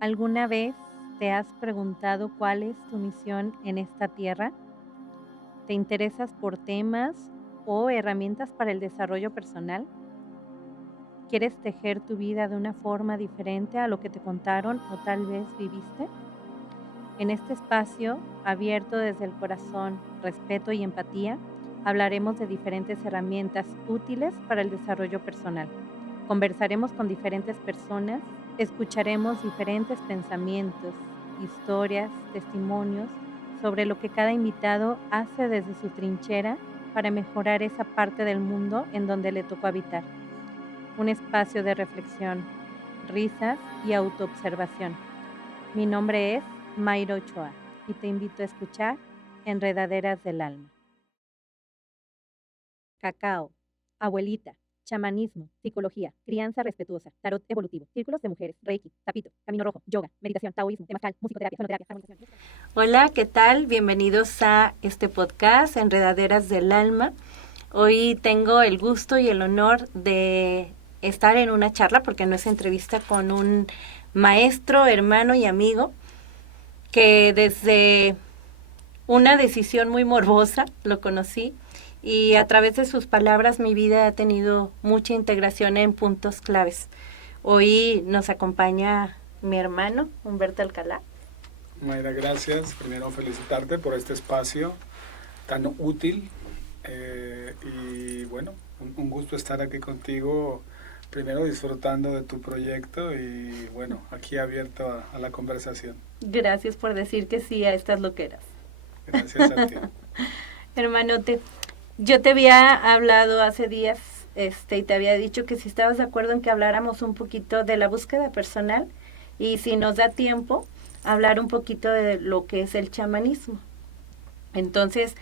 ¿Alguna vez te has preguntado cuál es tu misión en esta tierra? ¿Te interesas por temas o herramientas para el desarrollo personal? ¿Quieres tejer tu vida de una forma diferente a lo que te contaron o tal vez viviste? En este espacio, abierto desde el corazón, respeto y empatía, hablaremos de diferentes herramientas útiles para el desarrollo personal. Conversaremos con diferentes personas, escucharemos diferentes pensamientos, historias, testimonios sobre lo que cada invitado hace desde su trinchera para mejorar esa parte del mundo en donde le tocó habitar. Un espacio de reflexión, risas y autoobservación. Mi nombre es Mayra Ochoa y te invito a escuchar Enredaderas del Alma. Cacao, abuelita, chamanismo, psicología, crianza respetuosa, tarot evolutivo, círculos de mujeres, reiki, tapito, camino rojo, yoga, meditación, taoísmo, temazcal, musicoterapia, sonoterapia, armonización. Hola, ¿qué tal? Bienvenidos a este podcast, Enredaderas del Alma. Hoy tengo el gusto y el honor de estar en una charla, porque no es entrevista, con un maestro, hermano y amigo que desde una decisión muy morbosa lo conocí y a través de sus palabras mi vida ha tenido mucha integración en puntos claves. Hoy nos acompaña mi hermano Humberto Alcalá. Mayra, gracias. Primero felicitarte por este espacio tan útil y bueno, un gusto estar aquí contigo, primero disfrutando de tu proyecto y bueno, aquí abierto a la conversación. Gracias por decir que sí a estas loqueras. Gracias a ti. Hermanote, yo te había hablado hace días y te había dicho que si estabas de acuerdo en que habláramos un poquito de la búsqueda personal y si nos da tiempo, hablar un poquito de lo que es el chamanismo. Entonces,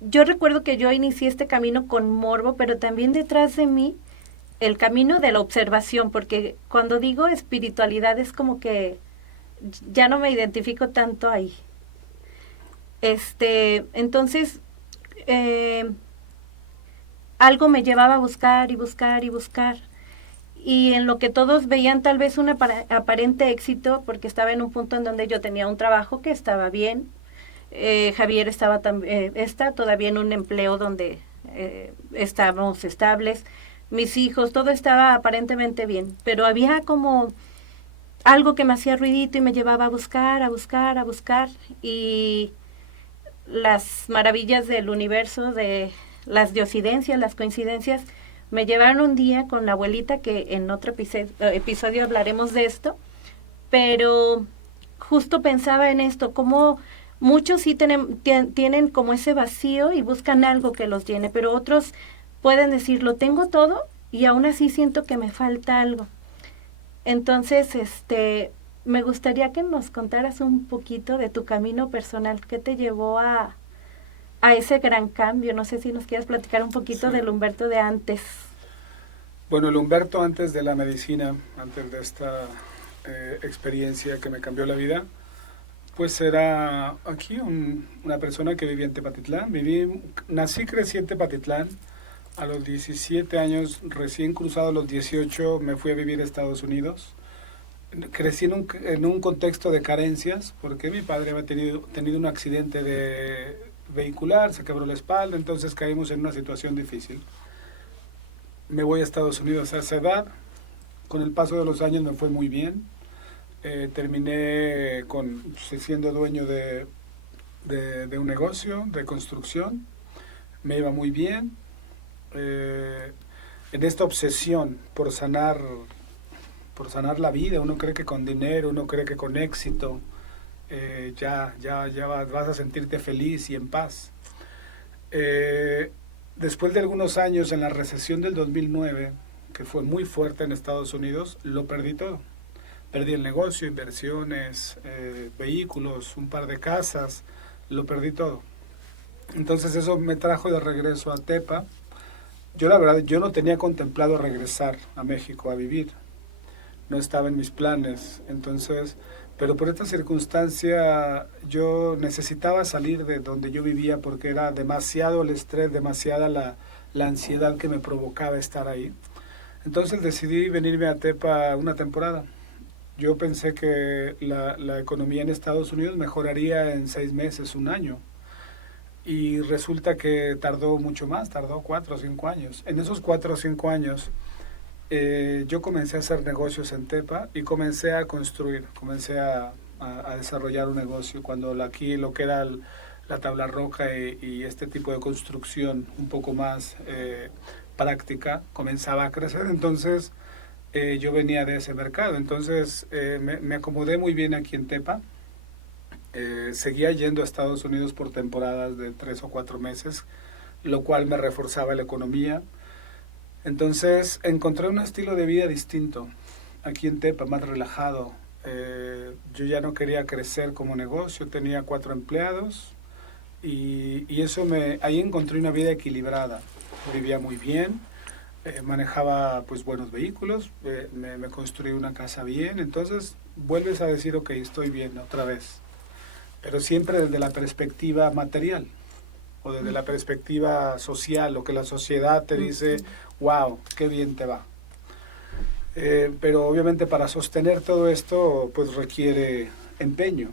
yo recuerdo que yo inicié este camino con morbo, pero también detrás de mí el camino de la observación, porque cuando digo espiritualidad es como que ya no me identifico tanto ahí. Entonces, algo me llevaba a buscar y buscar y buscar. Y en lo que todos veían tal vez un aparente éxito, porque estaba en un punto en donde yo tenía un trabajo que estaba bien. Javier está todavía en un empleo donde estábamos estables. Mis hijos, todo estaba aparentemente bien. Pero había como algo que me hacía ruidito y me llevaba a buscar, a buscar, a buscar. Y las maravillas del universo, de las diosidencias, las coincidencias, me llevaron un día con la abuelita, que en otro episodio hablaremos de esto, pero justo pensaba en esto, como muchos sí tienen como ese vacío y buscan algo que los llene, pero otros pueden decir, lo tengo todo y aún así siento que me falta algo. Entonces, me gustaría que nos contaras un poquito de tu camino personal, qué te llevó a ese gran cambio. No sé si nos quieres platicar un poquito del Humberto de antes. Bueno, el Humberto antes de la medicina, antes de esta experiencia que me cambió la vida, pues era aquí una persona que vivía en Tepatitlán. Nací, crecí en Tepatitlán. A los 17 años, recién cruzados los 18, me fui a vivir a Estados Unidos. Crecí en un contexto de carencias, porque mi padre había tenido un accidente vehicular, se quebró la espalda, entonces caímos en una situación difícil. Me voy a Estados Unidos a esa edad. Con el paso de los años me fue muy bien. Terminé siendo dueño de un negocio de construcción. Me iba muy bien. En esta obsesión por sanar la vida, uno cree que con dinero, uno cree que con éxito ya vas a sentirte feliz y en paz. Después de algunos años, en la recesión del 2009, que fue muy fuerte en Estados Unidos, lo perdí todo. Perdí el negocio, inversiones, vehículos, un par de casas, lo perdí todo. Entonces eso me trajo de regreso a Tepa. Yo la verdad, yo no tenía contemplado regresar a México a vivir. No estaba en mis planes. Entonces, pero por esta circunstancia yo necesitaba salir de donde yo vivía porque era demasiado el estrés, demasiada la ansiedad que me provocaba estar ahí. Entonces decidí venirme a Tepa una temporada. Yo pensé que la economía en Estados Unidos mejoraría en 6 meses, un año. Y resulta que tardó mucho más, tardó 4 o 5 años. En esos 4 o 5 años yo comencé a hacer negocios en Tepa y comencé a construir, comencé a desarrollar un negocio. Cuando aquí lo que era la tabla roja y este tipo de construcción un poco más práctica comenzaba a crecer, entonces yo venía de ese mercado. Entonces me acomodé muy bien aquí en Tepa. Seguía yendo a Estados Unidos por temporadas de 3 o 4 meses, lo cual me reforzaba la economía. Entonces encontré un estilo de vida distinto aquí en Tepa, más relajado. Yo ya no quería crecer como negocio, tenía 4 empleados y eso ahí encontré una vida equilibrada. Vivía muy bien, manejaba pues buenos vehículos, me construí una casa bien, entonces vuelves a decir, ok, estoy bien otra vez, pero siempre desde la perspectiva material o desde la perspectiva social, lo que la sociedad te dice, wow, qué bien te va. Pero obviamente para sostener todo esto pues requiere empeño.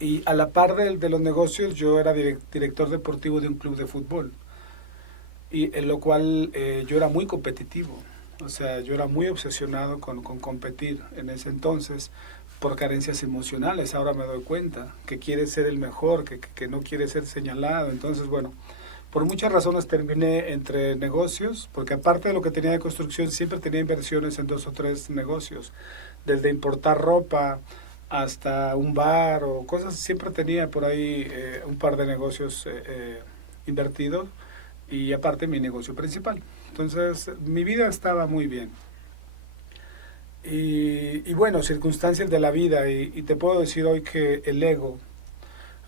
Y a la par de los negocios yo era director deportivo de un club de fútbol, y en lo cual yo era muy competitivo, o sea, yo era muy obsesionado con competir en ese entonces por carencias emocionales. Ahora me doy cuenta que quiere ser el mejor, que no quiere ser señalado. Entonces, bueno, por muchas razones terminé entre negocios, porque aparte de lo que tenía de construcción, siempre tenía inversiones en 2 o 3 negocios, desde importar ropa hasta un bar o cosas, siempre tenía por ahí un par de negocios invertidos y aparte mi negocio principal. Entonces mi vida estaba muy bien. Y bueno, circunstancias de la vida, y te puedo decir hoy que el ego,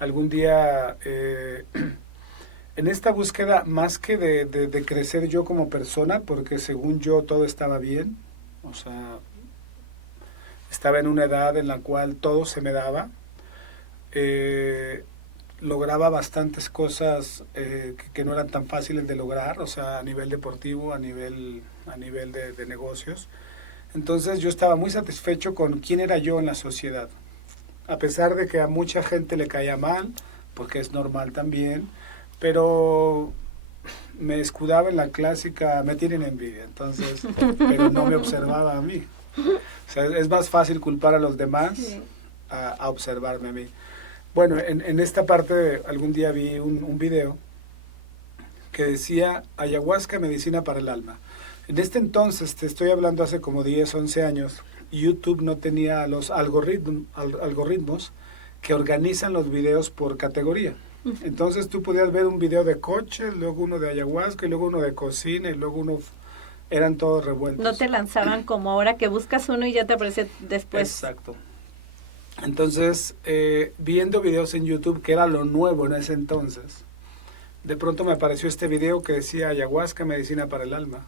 algún día, en esta búsqueda, más que de crecer yo como persona, porque según yo todo estaba bien, o sea, estaba en una edad en la cual todo se me daba, lograba bastantes cosas que no eran tan fáciles de lograr, o sea, a nivel deportivo, a nivel de negocios. Entonces yo estaba muy satisfecho con quién era yo en la sociedad. A pesar de que a mucha gente le caía mal, porque es normal también, pero me escudaba en la clásica, me tienen envidia, entonces, pero no me observaba a mí. O sea, es más fácil culpar a los demás a observarme a mí. Bueno, en esta parte algún día vi un video que decía ayahuasca, medicina para el alma. En este entonces, te estoy hablando hace como 10, 11 años, YouTube no tenía los algoritmos que organizan los videos por categoría. Entonces tú podías ver un video de coche, luego uno de ayahuasca, y luego uno de cocina, y luego uno... Eran todos revueltos. No te lanzaban como ahora que buscas uno y ya te aparece después. Exacto. Entonces, viendo videos en YouTube, que era lo nuevo en ese entonces, de pronto me apareció este video que decía ayahuasca, medicina para el alma.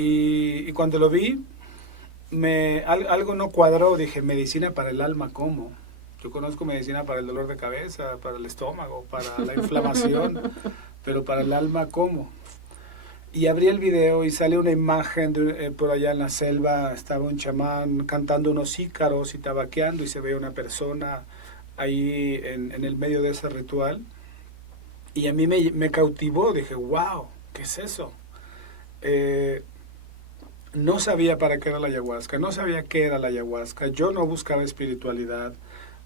Y cuando lo vi, algo no cuadró. Dije, medicina para el alma, ¿cómo? Yo conozco medicina para el dolor de cabeza, para el estómago, para la inflamación, pero para el alma, ¿cómo? Y abrí el video y sale una imagen por allá en la selva, estaba un chamán cantando unos ícaros y tabaqueando, y se veía una persona ahí en el medio de ese ritual. Y a mí me cautivó, dije, wow, ¿qué es eso? No sabía para qué era la ayahuasca, no sabía qué era la ayahuasca, yo no buscaba espiritualidad,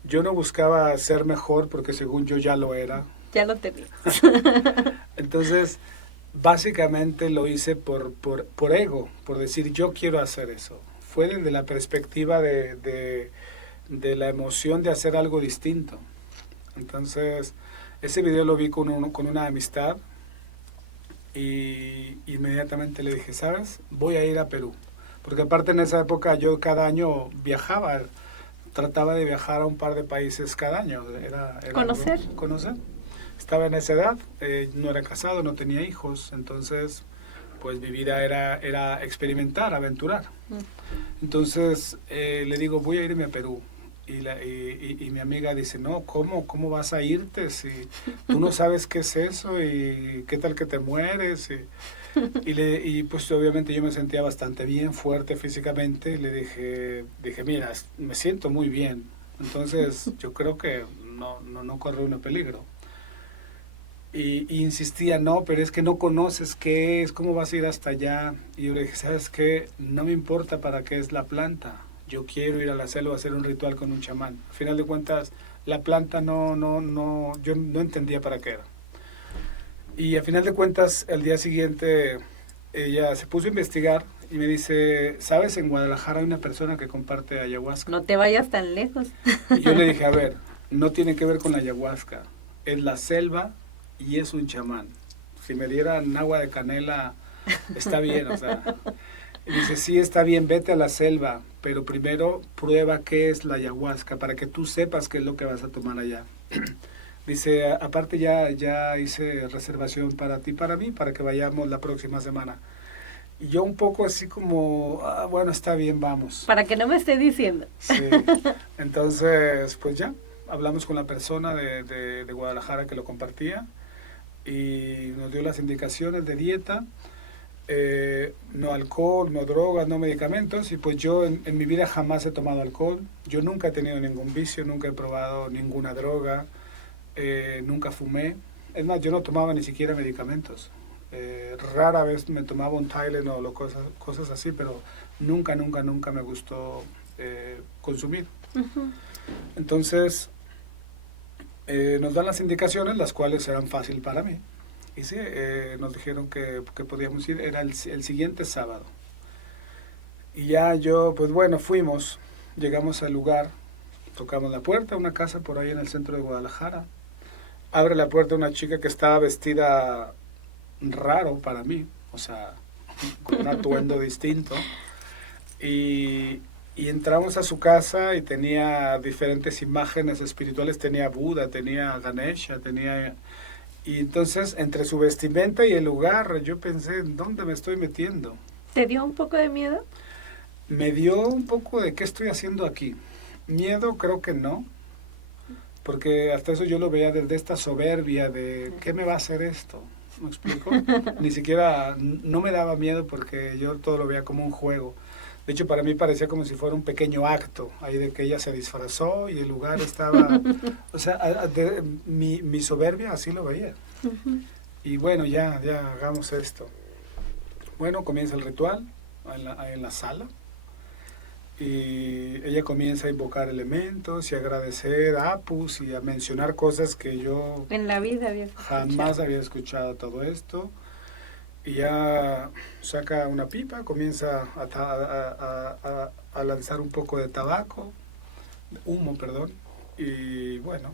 yo no buscaba ser mejor porque según yo ya lo era. Ya lo tenía. Entonces, básicamente lo hice por ego, por decir yo quiero hacer eso. Fue desde la perspectiva de la emoción de hacer algo distinto. Entonces, ese video lo vi con una amistad. Y inmediatamente le dije, ¿sabes? Voy a ir a Perú. Porque aparte en esa época yo cada año viajaba, trataba de viajar a un par de países cada año. Era conocer. Conocer. Estaba en esa edad, no era casado, no tenía hijos, entonces pues mi vida era experimentar, aventurar. Entonces le digo, voy a irme a Perú. Y mi amiga dice, no, ¿cómo vas a irte si tú no sabes qué es eso y qué tal que te mueres? Y pues obviamente yo me sentía bastante bien, fuerte físicamente, y le dije, mira, me siento muy bien, entonces yo creo que no corre un peligro. Y insistía, no, pero es que no conoces qué es, cómo vas a ir hasta allá. Y yo le dije, ¿sabes qué? No me importa para qué es la planta. Yo quiero ir a la selva a hacer un ritual con un chamán. Al final de cuentas, la planta yo no entendía para qué era. Y al final de cuentas, el día siguiente, ella se puso a investigar y me dice, ¿sabes? En Guadalajara hay una persona que comparte ayahuasca. No te vayas tan lejos. Y yo le dije, a ver, no tiene que ver con la ayahuasca. Es la selva y es un chamán. Si me dieran agua de canela, está bien, o sea. Y dice, sí, está bien, vete a la selva, pero primero prueba qué es la ayahuasca para que tú sepas qué es lo que vas a tomar allá. Dice, aparte ya hice reservación para ti, para mí, para que vayamos la próxima semana. Y yo un poco así como, bueno, está bien, vamos. Para que no me esté diciendo. Sí, entonces, pues ya, hablamos con la persona de Guadalajara que lo compartía y nos dio las indicaciones de dieta, no alcohol, no drogas, no medicamentos, y pues yo en mi vida jamás he tomado alcohol, yo nunca he tenido ningún vicio, nunca he probado ninguna droga, nunca fumé, es más, yo no tomaba ni siquiera medicamentos, rara vez me tomaba un Tylenol o cosas así, pero nunca me gustó consumir. Uh-huh. Entonces, nos dan las indicaciones, las cuales eran fácil para mí. Y sí, nos dijeron que podíamos ir, era el siguiente sábado. Y ya yo, pues bueno, fuimos, llegamos al lugar, tocamos la puerta, una casa por ahí en el centro de Guadalajara. Abre la puerta una chica que estaba vestida raro para mí, o sea, con un atuendo distinto. Y entramos a su casa y tenía diferentes imágenes espirituales, tenía Buda, tenía Ganesha, y entonces entre su vestimenta y el lugar yo pensé, ¿en dónde me estoy metiendo? ¿Te dio un poco de miedo? Me dio un poco de qué estoy haciendo aquí. Miedo creo que no, porque hasta eso yo lo veía desde esta soberbia de ¿qué me va a hacer esto? ¿Me explico? Ni siquiera, no me daba miedo porque yo todo lo veía como un juego. De hecho, para mí parecía como si fuera un pequeño acto, ahí de que ella se disfrazó y el lugar estaba... O sea, mi soberbia así lo veía. Uh-huh. Y bueno, ya hagamos esto. Bueno, comienza el ritual en la sala. Y ella comienza a invocar elementos y a agradecer a Apus y a mencionar cosas que yo... En la vida jamás había escuchado todo esto. Y ya saca una pipa, comienza a lanzar un poco de tabaco, humo, perdón, y bueno,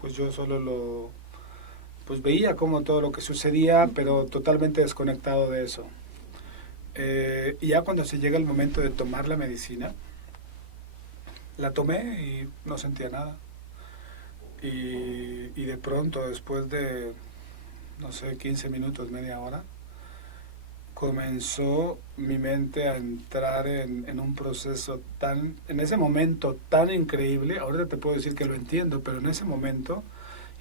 pues yo solo pues veía como todo lo que sucedía, pero totalmente desconectado de eso. Y ya cuando se llega el momento de tomar la medicina, la tomé y no sentía nada. Y de pronto, después de, no sé, 15 minutos, media hora, comenzó mi mente a entrar en un proceso en ese momento tan increíble. Ahorita te puedo decir que lo entiendo, pero en ese momento,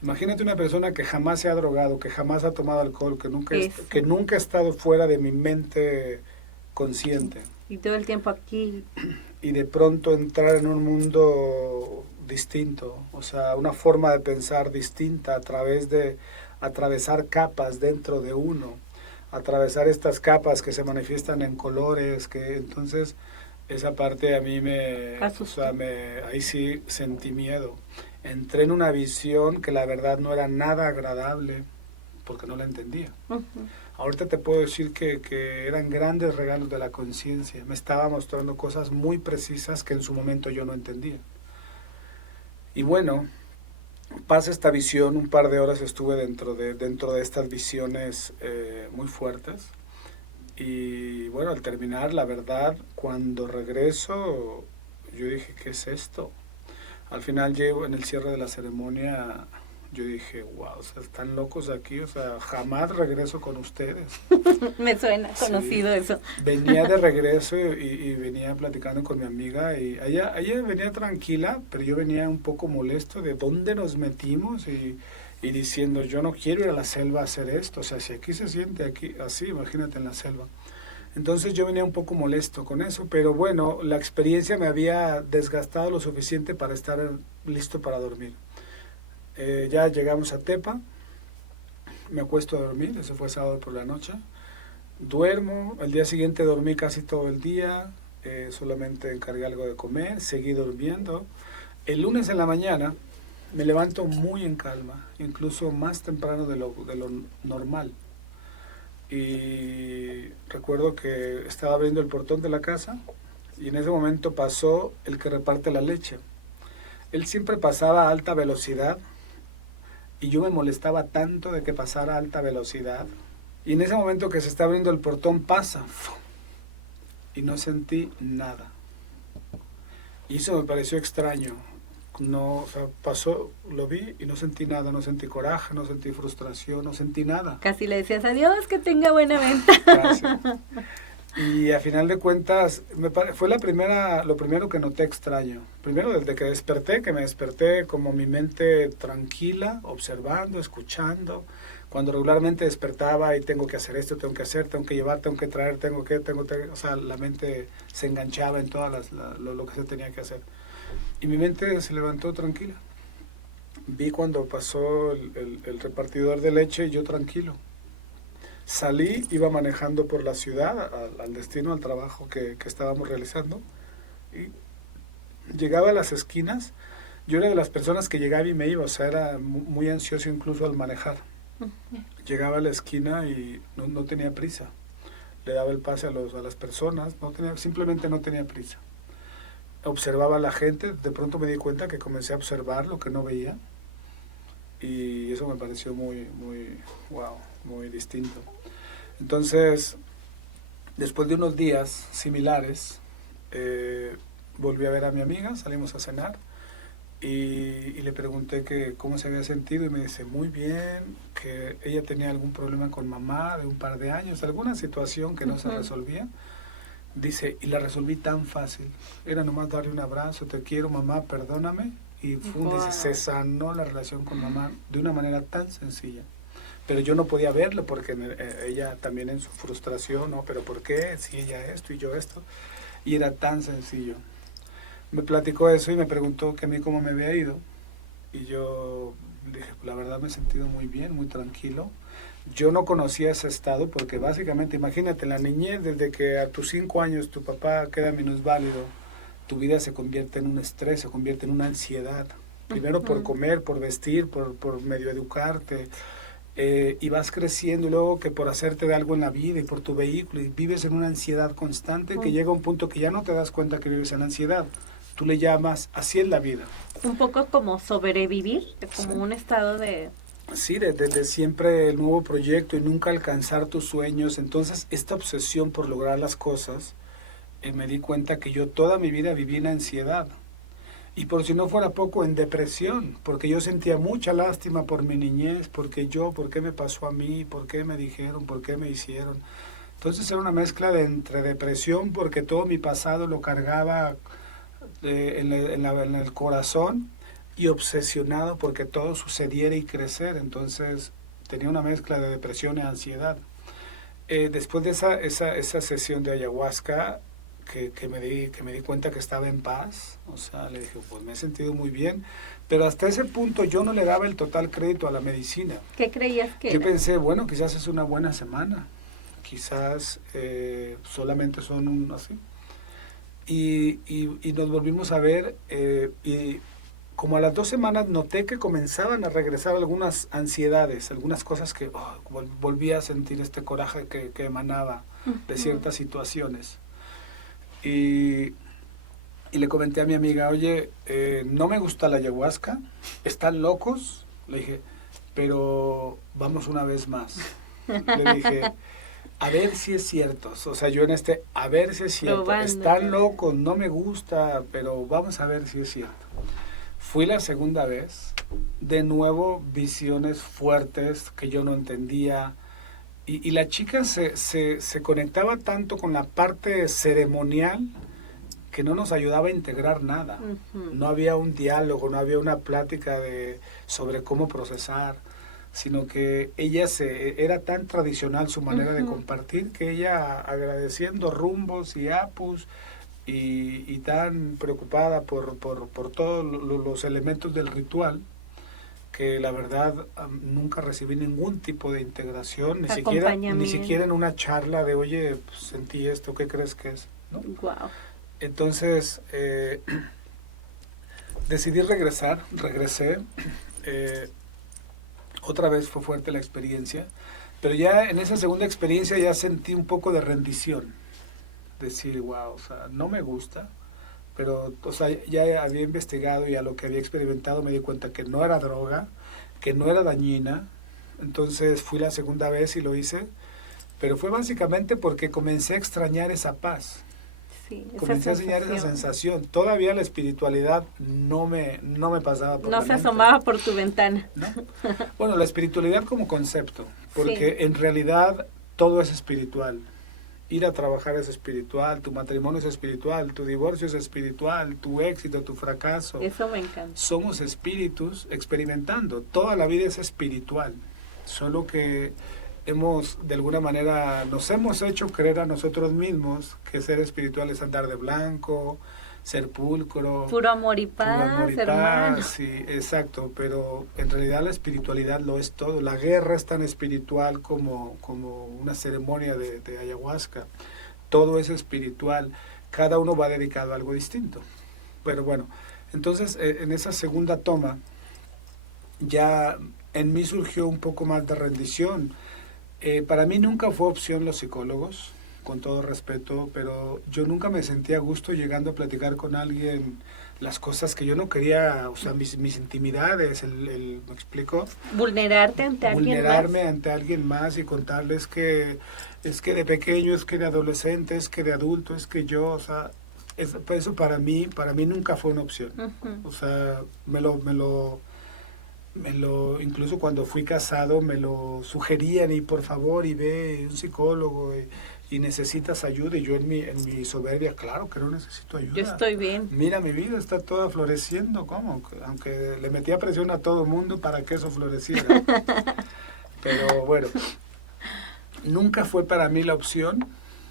imagínate una persona que jamás se ha drogado, que jamás ha tomado alcohol, que nunca ha estado fuera de mi mente consciente. Y todo el tiempo aquí. Y de pronto entrar en un mundo distinto, o sea, una forma de pensar distinta a través de atravesar capas dentro de uno, atravesar estas capas que se manifiestan en colores, que entonces esa parte a mí ahí sí sentí miedo. Entré en una visión que la verdad no era nada agradable porque no la entendía. Uh-huh. Ahorita te puedo decir que eran grandes regalos de la conciencia. Me estaba mostrando cosas muy precisas que en su momento yo no entendía. Y bueno, pasa esta visión, un par de horas estuve dentro de estas visiones muy fuertes. Y bueno, al terminar, la verdad, cuando regreso, yo dije, ¿qué es esto? Al final llego en el cierre de la ceremonia, Yo dije, wow, o sea, están locos aquí, o sea, jamás regreso con ustedes. Me suena conocido Sí. eso. Venía de regreso y venía platicando con mi amiga y ella venía tranquila, pero yo venía un poco molesto de dónde nos metimos y diciendo, yo no quiero ir a la selva a hacer esto, o sea, si aquí se siente aquí así, imagínate en la selva. Entonces yo venía un poco molesto con eso, pero bueno, la experiencia me había desgastado lo suficiente para estar listo para dormir. Ya llegamos a Tepa, me acuesto a dormir, eso fue sábado por la noche, duermo, al día siguiente dormí casi todo el día, solamente encargué algo de comer, seguí durmiendo. El lunes en la mañana me levanto muy en calma, incluso más temprano de lo normal. Y recuerdo que estaba abriendo el portón de la casa y en ese momento pasó el que reparte la leche. Él siempre pasaba a alta velocidad y yo me molestaba tanto de que pasara a alta velocidad. Y en ese momento que se está abriendo el portón pasa y no sentí nada. Y eso me pareció extraño. No, o sea, pasó, lo vi y no sentí nada, no sentí coraje, no sentí frustración, no sentí nada. Casi le decías adiós, que tenga buena venta. Gracias. Y a final de cuentas, fue lo primero que noté extraño. Primero desde que me desperté como mi mente tranquila, observando, escuchando. Cuando regularmente despertaba y tengo que hacer esto, tengo que hacer, tengo que llevar, tengo que traer, o sea, la mente se enganchaba en todas lo que se tenía que hacer. Y mi mente se levantó tranquila. Vi cuando pasó el repartidor de leche y yo tranquilo. Salí, iba manejando por la ciudad, al destino, al trabajo que estábamos realizando. Y llegaba a las esquinas. Yo era de las personas que llegaba y me iba, o sea, era muy ansioso incluso al manejar. Llegaba a la esquina y no tenía prisa. Le daba el pase a las personas, simplemente no tenía prisa. Observaba a la gente, de pronto me di cuenta que comencé a observar lo que no veía. Y eso me pareció muy distinto. Entonces, después de unos días similares, volví a ver a mi amiga, salimos a cenar y le pregunté que cómo se había sentido y me dice muy bien, que ella tenía algún problema con mamá de un par de años, alguna situación que no se resolvía. Dice, y la resolví tan fácil, era nomás darle un abrazo, te quiero mamá, perdóname, y dice, se sanó la relación con mamá de una manera tan sencilla. Pero yo no podía verlo porque ella también en su frustración, ¿no? Pero ¿por qué? Si ella esto y yo esto. Y era tan sencillo. Me platicó eso y me preguntó que a mí cómo me había ido. Y yo dije, la verdad me he sentido muy bien, muy tranquilo. Yo no conocía ese estado porque básicamente, imagínate, en la niñez, desde que a tus 5 años tu papá queda minusválido, tu vida se convierte en un estrés, se convierte en una ansiedad. Primero por comer, por vestir, por medio educarte. Y vas creciendo y luego que por hacerte de algo en la vida y por tu vehículo y vives en una ansiedad constante que llega a un punto que ya no te das cuenta que vives en ansiedad. Tú le llamas, así es la vida. Un poco como sobrevivir, como un estado de... Sí, de siempre el nuevo proyecto y nunca alcanzar tus sueños. Entonces, esta obsesión por lograr las cosas, me di cuenta que yo toda mi vida viví en ansiedad. Y por si no fuera poco, en depresión, porque yo sentía mucha lástima por mi niñez, por qué me pasó a mí, por qué me dijeron, por qué me hicieron. Entonces era una mezcla entre depresión, porque todo mi pasado lo cargaba en el corazón, y obsesionado porque todo sucediera y crecer. Entonces tenía una mezcla de depresión y ansiedad. Después de esa sesión de ayahuasca, que me di cuenta que estaba en paz, o sea, le dije, pues me he sentido muy bien, pero hasta ese punto yo no le daba el total crédito a la medicina. ¿Qué creías que Yo era? pensé, bueno, quizás es una buena semana, quizás solamente son así. Y nos volvimos a ver, y como a las 2 semanas noté que comenzaban a regresar algunas ansiedades, algunas cosas que volví a sentir este coraje que emanaba de ciertas situaciones. Y le comenté a mi amiga, oye, no me gusta la ayahuasca, ¿están locos? Le dije, pero vamos una vez más. Le dije, a ver si es cierto, o sea, yo a ver si es cierto, están locos, no me gusta, pero vamos a ver si es cierto. Fui la segunda vez, de nuevo visiones fuertes que yo no entendía, y la chica se conectaba tanto con la parte ceremonial que no nos ayudaba a integrar nada. No había un diálogo, no había una plática sobre cómo procesar, sino que ella era tan tradicional su manera de compartir, que ella, agradeciendo rumbos y apus, y tan preocupada por todos los elementos del ritual, que la verdad nunca recibí ningún tipo de integración, ni siquiera en una charla de, oye, pues, sentí esto, ¿qué crees que es? ¿No? Wow. Entonces, decidí regresé, otra vez fue fuerte la experiencia, pero ya en esa segunda experiencia ya sentí un poco de rendición, decir, wow, o sea, no me gusta, pero, o sea, ya había investigado y a lo que había experimentado me di cuenta que no era droga, que no era dañina. Entonces fui la segunda vez y lo hice, pero fue básicamente porque comencé a extrañar esa paz. Sí, comencé a enseñar esa sensación. Todavía la espiritualidad no me pasaba por la mente. No se asomaba por tu ventana. ¿No? Bueno, la espiritualidad como concepto, porque en realidad todo es espiritual. Ir a trabajar es espiritual, tu matrimonio es espiritual, tu divorcio es espiritual, tu éxito, tu fracaso. Eso me encanta. Somos espíritus experimentando. Toda la vida es espiritual. Solo que de alguna manera, nos hemos hecho creer a nosotros mismos que ser espiritual es andar de blanco, ser pulcro. Puro amor y paz, hermano. Sí, exacto, pero en realidad la espiritualidad lo es todo. La guerra es tan espiritual como una ceremonia de ayahuasca. Todo es espiritual. Cada uno va dedicado a algo distinto. Pero bueno, entonces en esa segunda toma ya en mí surgió un poco más de rendición. Para mí nunca fue opción los psicólogos, con todo respeto, pero yo nunca me sentía a gusto llegando a platicar con alguien las cosas que yo no quería, o sea, mis intimidades, ¿me explico? Vulnerarte ante alguien más. Vulnerarme ante alguien más y contarles que es que de pequeño, es que de adolescente, es que de adulto, es que yo, o sea, eso para mí nunca fue una opción. O sea, incluso cuando fui casado me lo sugerían, y por favor, y ve un psicólogo, y necesitas ayuda, y yo en mi soberbia, claro que no necesito ayuda. Yo estoy bien. Mira, mi vida está toda floreciendo, ¿cómo? Aunque le metía presión a todo el mundo para que eso floreciera. Pero bueno, nunca fue para mí la opción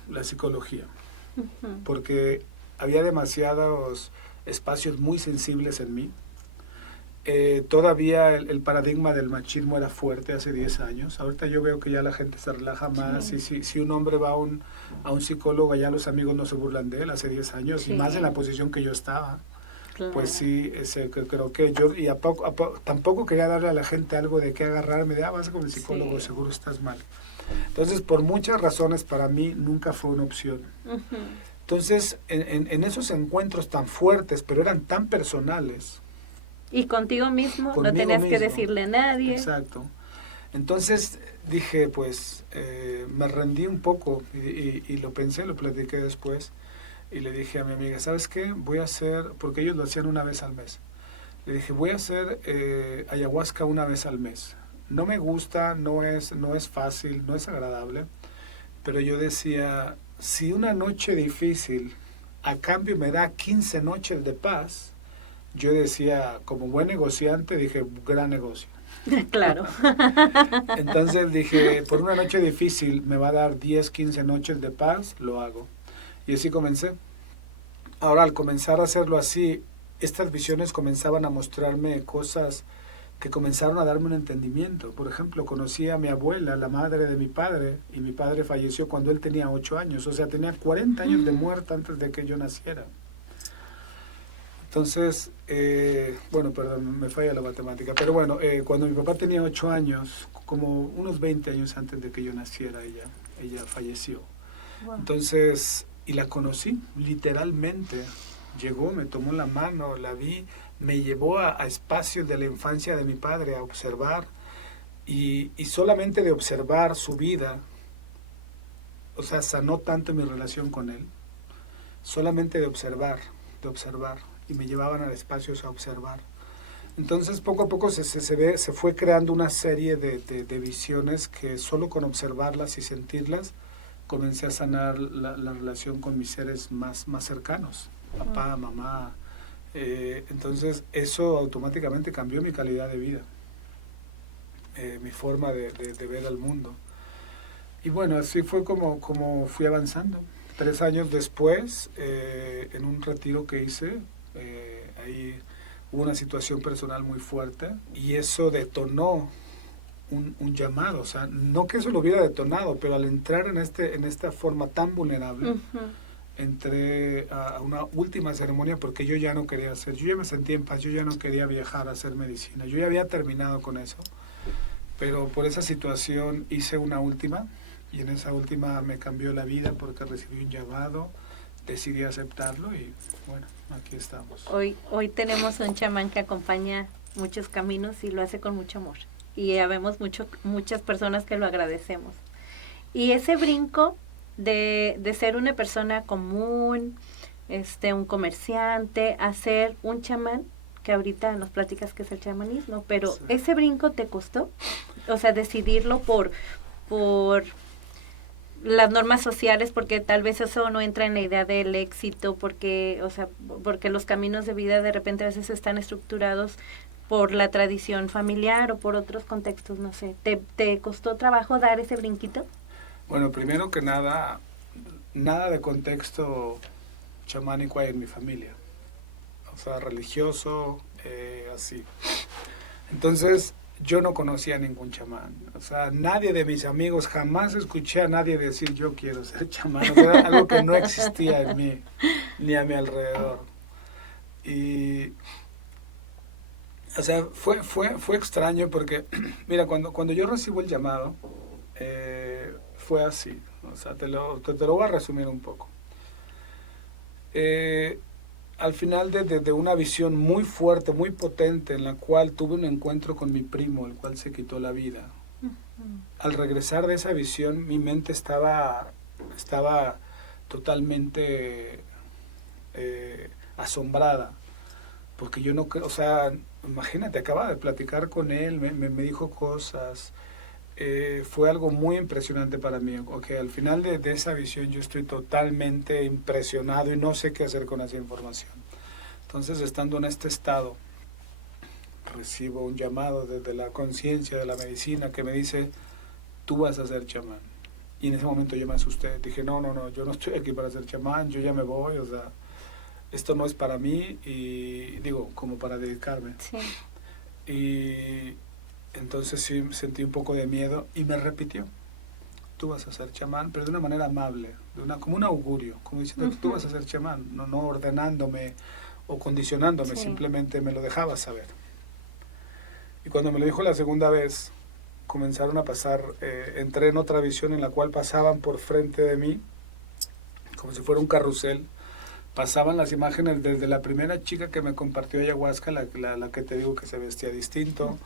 la psicología, porque había demasiados espacios muy sensibles en mí. Todavía el paradigma del machismo era fuerte hace 10 años. Ahorita yo veo que ya la gente se relaja más. Sí. Y si un hombre va a un psicólogo, ya los amigos no se burlan de él. Hace 10 años, sí. Y más en la posición que yo estaba. Claro. Pues sí, creo que yo tampoco quería darle a la gente algo de qué agarrarme, de vas con el psicólogo, sí. Seguro estás mal. Entonces, por muchas razones, para mí nunca fue una opción. Entonces, en esos encuentros tan fuertes, pero eran tan personales, y contigo mismo, no tenías que decirle a nadie. Exacto. Entonces dije, pues, me rendí un poco y lo pensé, lo platiqué después, y le dije a mi amiga, ¿sabes qué? Voy a hacer, porque ellos lo hacían una vez al mes, le dije, voy a hacer ayahuasca una vez al mes. No me gusta, no es fácil, no es agradable, pero yo decía, si una noche difícil a cambio me da 15 noches de paz, yo decía, como buen negociante, dije, gran negocio. Claro. Entonces dije, por una noche difícil me va a dar 10, 15 noches de paz, lo hago. Y así comencé. Ahora, al comenzar a hacerlo así, estas visiones comenzaban a mostrarme cosas que comenzaron a darme un entendimiento. Por ejemplo, conocí a mi abuela, la madre de mi padre, y mi padre falleció cuando él tenía 8 años. O sea, tenía 40 años de muerta antes de que yo naciera. Entonces, bueno, perdón, me falla la matemática, pero bueno, cuando mi papá tenía 8 años, como unos 20 años antes de que yo naciera, ella falleció. Wow. Entonces, y la conocí, literalmente, llegó, me tomó la mano, la vi, me llevó a espacios de la infancia de mi padre a observar, y solamente de observar su vida, o sea, sanó tanto mi relación con él, solamente de observar. Y me llevaban a espacios a observar. Entonces poco a poco se fue creando una serie de visiones que solo con observarlas y sentirlas comencé a sanar la relación con mis seres más cercanos, papá, mamá. Entonces eso automáticamente cambió mi calidad de vida, mi forma de ver al mundo. Y bueno, así fue como fui avanzando. 3 años después, en un retiro que hice, ahí hubo una situación personal muy fuerte y eso detonó un llamado. O sea, no que eso lo hubiera detonado, pero al entrar en esta forma tan vulnerable, entré a una última ceremonia porque yo ya no quería hacer, yo ya me sentía en paz, yo ya no quería viajar a hacer medicina, yo ya había terminado con eso, pero por esa situación hice una última y en esa última me cambió la vida porque recibí un llamado, decidí aceptarlo y bueno, aquí estamos. Hoy tenemos un chamán que acompaña muchos caminos y lo hace con mucho amor y ya vemos muchas personas que lo agradecemos. Y ese brinco de ser una persona común, un comerciante, a ser un chamán, que ahorita nos platicas que es el chamanismo, pero sí. ¿Ese brinco te costó? O sea, decidirlo por las normas sociales, porque tal vez eso no entra en la idea del éxito, porque los caminos de vida de repente a veces están estructurados por la tradición familiar o por otros contextos, no sé. ¿Te costó trabajo dar ese brinquito? Bueno, primero que nada de contexto chamánico hay en mi familia, o sea, religioso, así. Entonces, yo no conocía a ningún chamán, o sea, nadie de mis amigos, jamás escuché a nadie decir yo quiero ser chamán, o sea, algo que no existía en mí, ni a mi alrededor. Y, o sea, fue extraño porque, mira, cuando yo recibo el llamado, fue así, o sea, te lo voy a resumir un poco. Al final de una visión muy fuerte, muy potente, en la cual tuve un encuentro con mi primo, el cual se quitó la vida. Al regresar de esa visión, mi mente estaba totalmente asombrada, porque yo no creo, o sea, imagínate, acababa de platicar con él, me dijo cosas. Fue algo muy impresionante para mí. Okay, al final de esa visión yo estoy totalmente impresionado y no sé qué hacer con esa información. Entonces, estando en este estado, recibo un llamado desde la conciencia de la medicina que me dice, tú vas a ser chamán. Y en ese momento yo me asusté. Dije, no, yo no estoy aquí para ser chamán, yo ya me voy, o sea, esto no es para mí, y digo, como para dedicarme. Sí. Y entonces sí sentí un poco de miedo y me repitió, tú vas a ser chamán, pero de una manera amable, como un augurio, como diciendo, tú vas a ser chamán, no ordenándome o condicionándome, sí. Simplemente me lo dejaba saber. Y cuando me lo dijo la segunda vez, comenzaron a pasar, entré en otra visión en la cual pasaban por frente de mí, como si fuera un carrusel, pasaban las imágenes desde la primera chica que me compartió ayahuasca, la que te digo que se vestía distinto,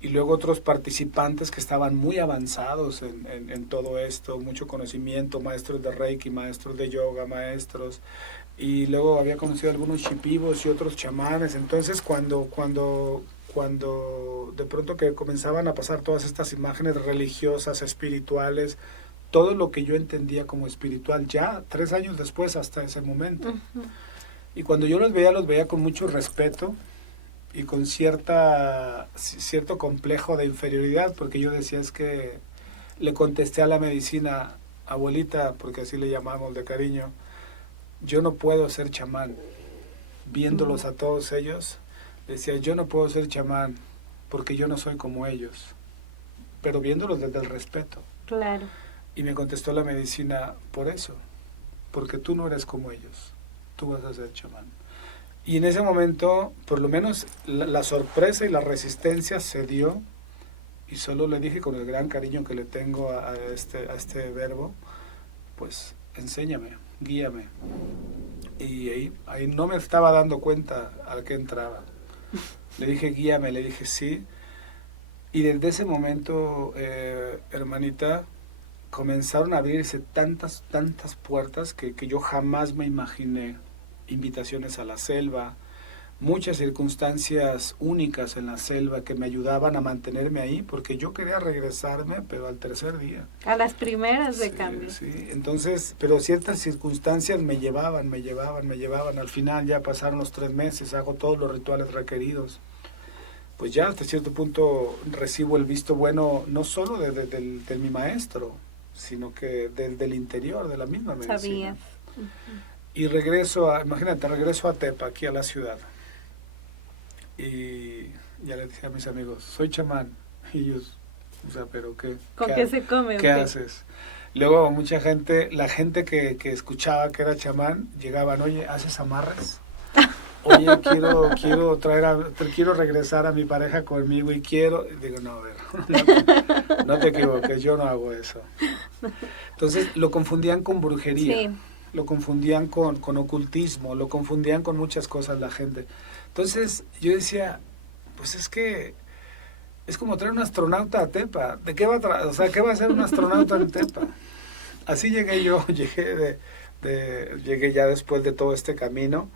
y luego otros participantes que estaban muy avanzados en todo esto, mucho conocimiento, maestros de Reiki, maestros de yoga, maestros, y luego había conocido algunos shipibos y otros chamanes. Entonces cuando de pronto que comenzaban a pasar todas estas imágenes religiosas, espirituales, todo lo que yo entendía como espiritual, ya 3 años después hasta ese momento. Y cuando yo los veía con mucho respeto, y con cierto complejo de inferioridad, porque yo decía, es que le contesté a la medicina, abuelita, porque así le llamamos de cariño, yo no puedo ser chamán. Viéndolos a todos ellos, decía, yo no puedo ser chamán porque yo no soy como ellos, pero viéndolos desde el respeto. Claro. Y me contestó la medicina, por eso, porque tú no eres como ellos, tú vas a ser chamán. Y en ese momento, por lo menos, la sorpresa y la resistencia se dio, y solo le dije con el gran cariño que le tengo a este verbo, pues enséñame, guíame. Y ahí no me estaba dando cuenta a qué entraba. Le dije guíame, le dije sí. Y desde ese momento, hermanita, comenzaron a abrirse tantas puertas que yo jamás me imaginé. Invitaciones a la selva, muchas circunstancias únicas en la selva que me ayudaban a mantenerme ahí, porque yo quería regresarme, pero al tercer día. A las primeras de Sí, cambio. sí, entonces, pero ciertas circunstancias me llevaban. Al final ya pasaron los 3 meses, hago todos los rituales requeridos. Pues ya hasta cierto punto recibo el visto bueno, no solo de mi maestro, sino que del interior, de la misma medicina. Sabías. Y regreso a Tepa, aquí a la ciudad. Y ya le dije a mis amigos, soy chamán. Y ellos, o sea, pero ¿Con qué se come? ¿Qué haces? Luego mucha gente, la gente que escuchaba que era chamán, llegaban, oye, ¿haces amarres? Oye, quiero regresar a mi pareja conmigo y quiero... Digo, no, a ver, no te equivoques, yo no hago eso. Entonces lo confundían con brujería, Sí. lo confundían con ocultismo, lo confundían con muchas cosas la gente. Entonces yo decía, pues es que es como traer un astronauta a Tepa. ¿De qué va a qué va a hacer un astronauta en Tepa? Así llegué yo, llegué ya después de todo este camino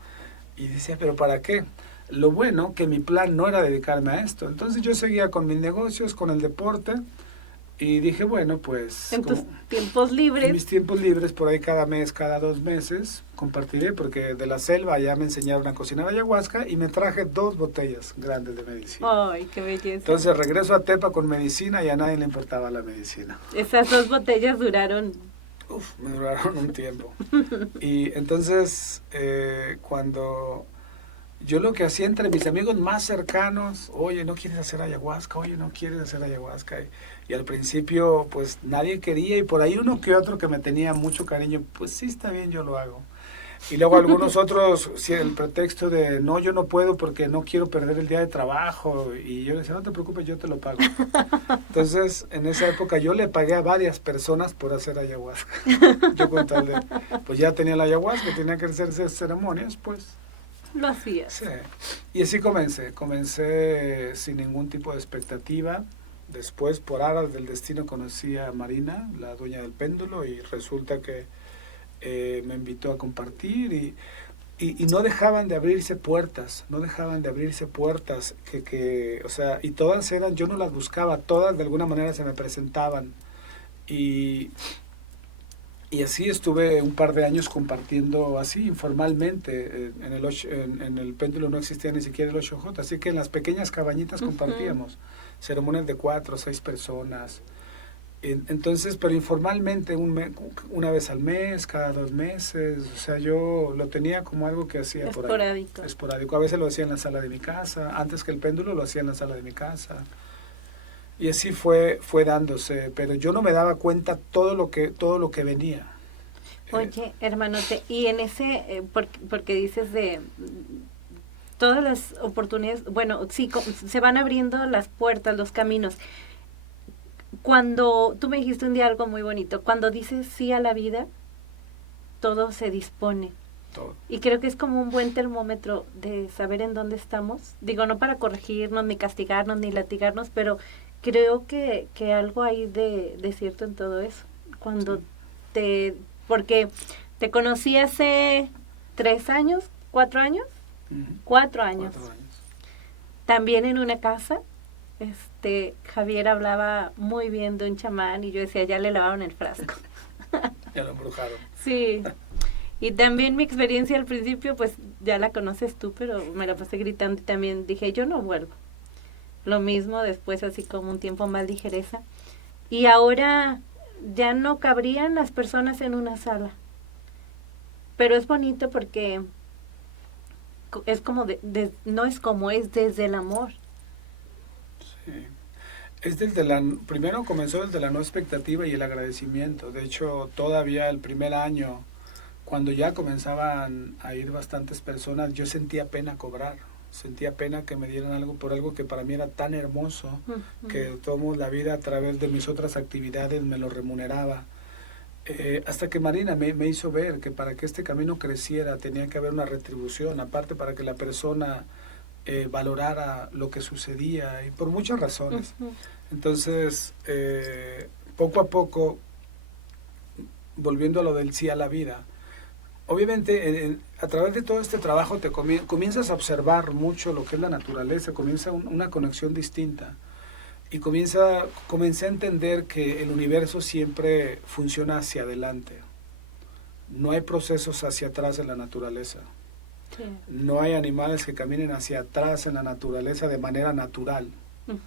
y decía, ¿pero para qué? Lo bueno que mi plan no era dedicarme a esto. Entonces yo seguía con mis negocios, con el deporte y dije, bueno, pues... En tus tiempos libres. En mis tiempos libres, por ahí cada mes, cada 2 meses, compartiré, porque de la selva ya me enseñaron a cocinar ayahuasca y me traje 2 botellas grandes de medicina. ¡Ay, qué belleza! Entonces regreso a Tepa con medicina y a nadie le importaba la medicina. Esas 2 botellas duraron... Me duraron un tiempo. Y entonces, cuando yo lo que hacía entre mis amigos más cercanos, oye, ¿no quieres hacer ayahuasca? Oye, ¿no quieres hacer ayahuasca? Y al principio, pues nadie quería, y por ahí uno que otro que me tenía mucho cariño, pues sí, está bien, yo lo hago. Y luego algunos otros, sí, el pretexto de, no, yo no puedo porque no quiero perder el día de trabajo. Y yo le decía, no te preocupes, yo te lo pago. Entonces, en esa época yo le pagué a varias personas por hacer ayahuasca. Yo con tal de, pues ya tenía la ayahuasca, tenía que hacer esas ceremonias, pues. Lo hacías. Sí. Y así comencé sin ningún tipo de expectativa. Después, por aras del destino, conocí a Marina, la dueña del péndulo, y resulta que me invitó a compartir y no dejaban de abrirse puertas, o sea, y todas eran, yo no las buscaba, todas de alguna manera se me presentaban y así estuve un par de años compartiendo así informalmente. En el péndulo no existía ni siquiera el Osho-J, así que en las pequeñas cabañitas compartíamos ceremonias de 4 o 6 personas. Entonces, pero informalmente, una vez al mes, cada 2 meses, o sea, yo lo tenía como algo que hacía por ahí. Esporádico. A veces lo hacía en la sala de mi casa, antes que el péndulo lo hacía en la sala de mi casa. Y así fue dándose, pero yo no me daba cuenta todo lo que venía. Oye, hermanote, y en ese, porque dices de todas las oportunidades, bueno, sí, se van abriendo las puertas, los caminos. Cuando tú me dijiste un día algo muy bonito, cuando dices sí a la vida, todo se dispone. Todo. Y creo que es como un buen termómetro de saber en dónde estamos. Digo, no para corregirnos, ni castigarnos, ni latigarnos, pero creo que algo hay de cierto en todo eso. Cuando porque te conocí hace 3 años, 4 años, 4 años. 4 años. También en una casa. Javier hablaba muy bien de un chamán y yo decía, ya le lavaron el frasco. Ya lo embrujaron. Sí. Y también mi experiencia al principio, pues ya la conoces tú, pero me la pasé gritando y también dije, yo no vuelvo. Lo mismo después, así como un tiempo más ligereza. Y ahora ya no cabrían las personas en una sala. Pero es bonito porque es como, no es como, es desde el amor. Sí. Primero comenzó desde la no expectativa y el agradecimiento. De hecho, todavía el primer año, cuando ya comenzaban a ir bastantes personas, yo sentía pena cobrar. Sentía pena que me dieran algo por algo que para mí era tan hermoso, que toda la vida a través de mis otras actividades me lo remuneraba. Hasta que Marina me hizo ver que para que este camino creciera tenía que haber una retribución, aparte para que la persona valorara lo que sucedía, y por muchas razones. Entonces, poco a poco, volviendo a lo del sí a la vida, obviamente, a través de todo este trabajo te comienzas a observar mucho lo que es la naturaleza, comienza una conexión distinta. Y comencé a entender que el universo siempre funciona hacia adelante. No hay procesos hacia atrás en la naturaleza. Sí. No hay animales que caminen hacia atrás en la naturaleza de manera natural. Uh-huh.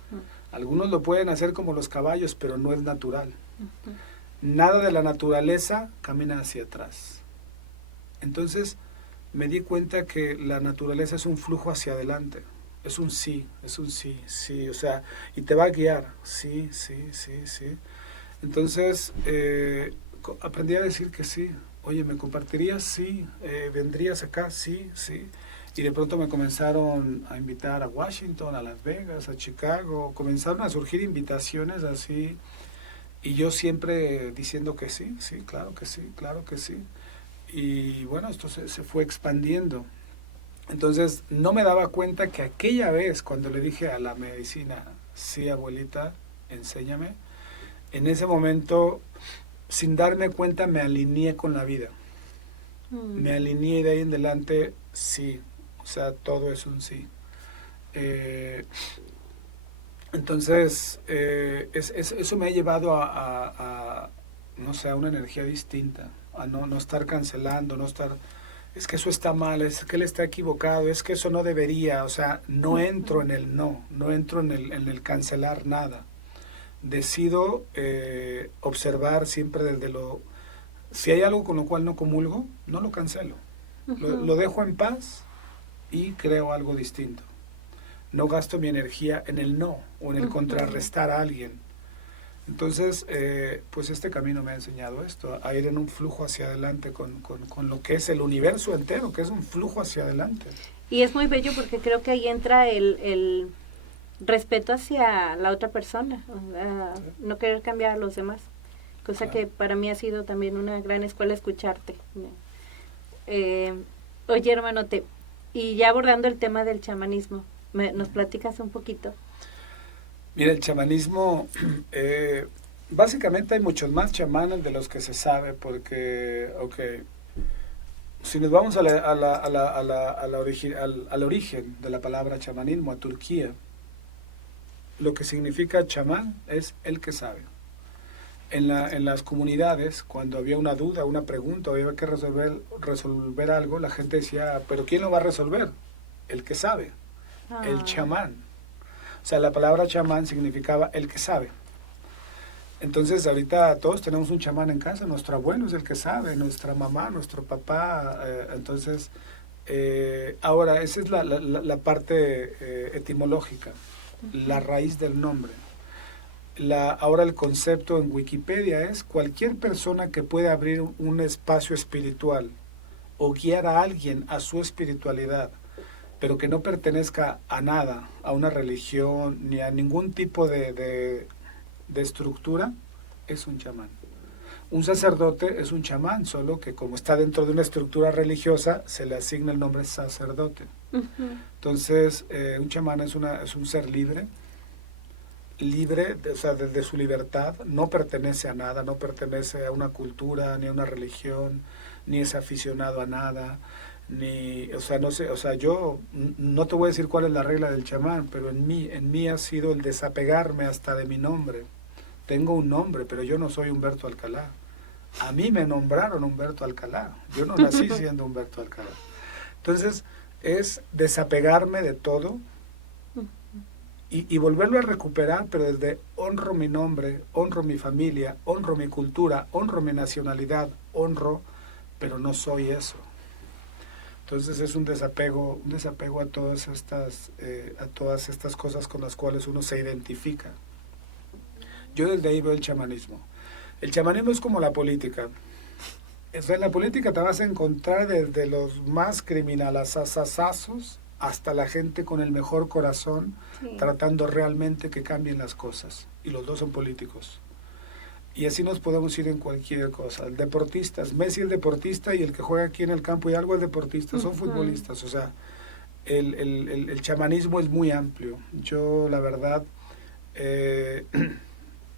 Algunos lo pueden hacer como los caballos, pero no es natural. Uh-huh. Nada de la naturaleza camina hacia atrás. Entonces me di cuenta que la naturaleza es un flujo hacia adelante. Es un sí, sí, o sea, y te va a guiar, sí. Entonces aprendí a decir que sí. Oye, ¿me compartirías? Sí. ¿Vendrías acá? Sí. Y de pronto me comenzaron a invitar a Washington, a Las Vegas, a Chicago. Comenzaron a surgir invitaciones así. Y yo siempre diciendo que sí, claro que sí. Y bueno, esto se fue expandiendo. Entonces no me daba cuenta que aquella vez cuando le dije a la medicina, sí abuelita, enséñame, en ese momento, sin darme cuenta, me alineé con la vida. Me alineé y de ahí en adelante, sí, o sea, todo es un sí. Entonces, eso me ha llevado no sé, a una energía distinta, a no estar cancelando, no estar... Es que eso está mal, es que él está equivocado, es que eso no debería, o sea, no entro en el no entro en el cancelar nada. Decido observar siempre desde lo... Si hay algo con lo cual no comulgo, no lo cancelo. Lo dejo en paz y creo algo distinto. No gasto mi energía en el no o en el contrarrestar a alguien. Entonces, pues este camino me ha enseñado esto, a ir en un flujo hacia adelante con lo que es el universo entero, que es un flujo hacia adelante. Y es muy bello porque creo que ahí entra el respeto hacia la otra persona, no querer cambiar a los demás, cosa que para mí ha sido también una gran escuela escucharte. Oye, hermano, y ya abordando el tema del chamanismo, ¿nos platicas un poquito? Mira, el chamanismo, básicamente hay muchos más chamanes de los que se sabe, porque, si nos vamos al origen de la palabra chamanismo, a Turquía, lo que significa chamán es el que sabe. En las comunidades, cuando había una duda, una pregunta, o había que resolver algo, la gente decía, ¿pero quién lo va a resolver? El que sabe, el chamán. O sea, la palabra chamán significaba el que sabe. Entonces, ahorita todos tenemos un chamán en casa. Nuestro abuelo es el que sabe, nuestra mamá, nuestro papá. Entonces, ahora, esa es la parte etimológica, la raíz del nombre. Ahora el concepto en Wikipedia es cualquier persona que pueda abrir un espacio espiritual o guiar a alguien a su espiritualidad, pero que no pertenezca a nada, a una religión, ni a ningún tipo de estructura, es un chamán. Un sacerdote es un chamán, solo que como está dentro de una estructura religiosa, se le asigna el nombre sacerdote. Entonces, un chamán es un ser libre, o sea, desde su libertad, no pertenece a nada, no pertenece a una cultura, ni a una religión, ni es aficionado a nada, yo no te voy a decir cuál es la regla del chamán, pero en mí ha sido el desapegarme hasta de mi nombre. Tengo un nombre, pero yo no soy Humberto Alcalá. A mí me nombraron Humberto Alcalá. Yo no nací siendo Humberto Alcalá. Entonces, es desapegarme de todo y volverlo a recuperar, pero desde honro mi nombre, honro mi familia, honro mi cultura, honro mi nacionalidad, pero no soy eso. Entonces es un desapego a todas estas cosas con las cuales uno se identifica. Yo desde ahí veo el chamanismo. El chamanismo es como la política. O sea, en la política te vas a encontrar desde los más criminalazazazazos hasta la gente con el mejor corazón, tratando realmente que cambien las cosas. Y los dos son políticos. Y así nos podemos ir en cualquier cosa. El deportista, Messi el deportista y el que juega aquí en el campo y algo es deportista, son futbolistas. O sea, el chamanismo es muy amplio. Yo, la verdad,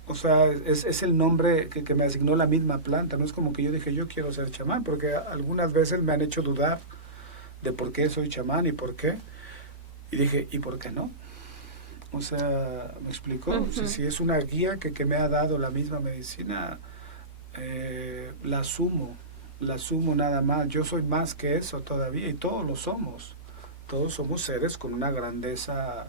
O sea, es el nombre que me asignó la misma planta. No es como que yo dije, yo quiero ser chamán, porque algunas veces me han hecho dudar de por qué soy chamán y por qué. Y dije, ¿y por qué no? O sea, ¿me explicó? Uh-huh. Si es una guía que me ha dado la misma medicina, la asumo nada más. Yo soy más que eso todavía y todos lo somos. Todos somos seres con una grandeza.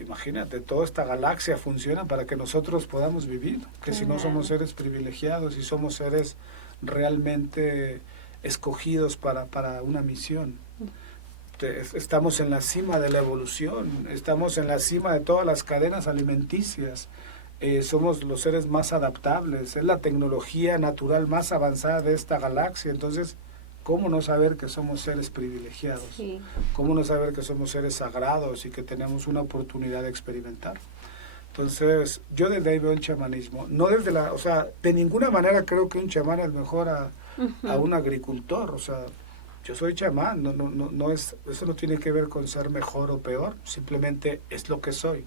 Imagínate, toda esta galaxia funciona para que nosotros podamos vivir, que si no somos seres privilegiados y somos seres realmente escogidos para una misión. Estamos en la cima de la evolución, estamos en la cima de todas las cadenas alimenticias, somos los seres más adaptables, es la tecnología natural más avanzada de esta galaxia. Entonces, ¿cómo no saber que somos seres privilegiados? Sí. ¿Cómo no saber que somos seres sagrados y que tenemos una oportunidad de experimentar? Entonces, yo desde ahí veo el chamanismo. No desde la, o sea, de ninguna manera creo que un chamán es mejor a un agricultor. O sea, yo soy chamán, no es, eso no tiene que ver con ser mejor o peor, simplemente es lo que soy.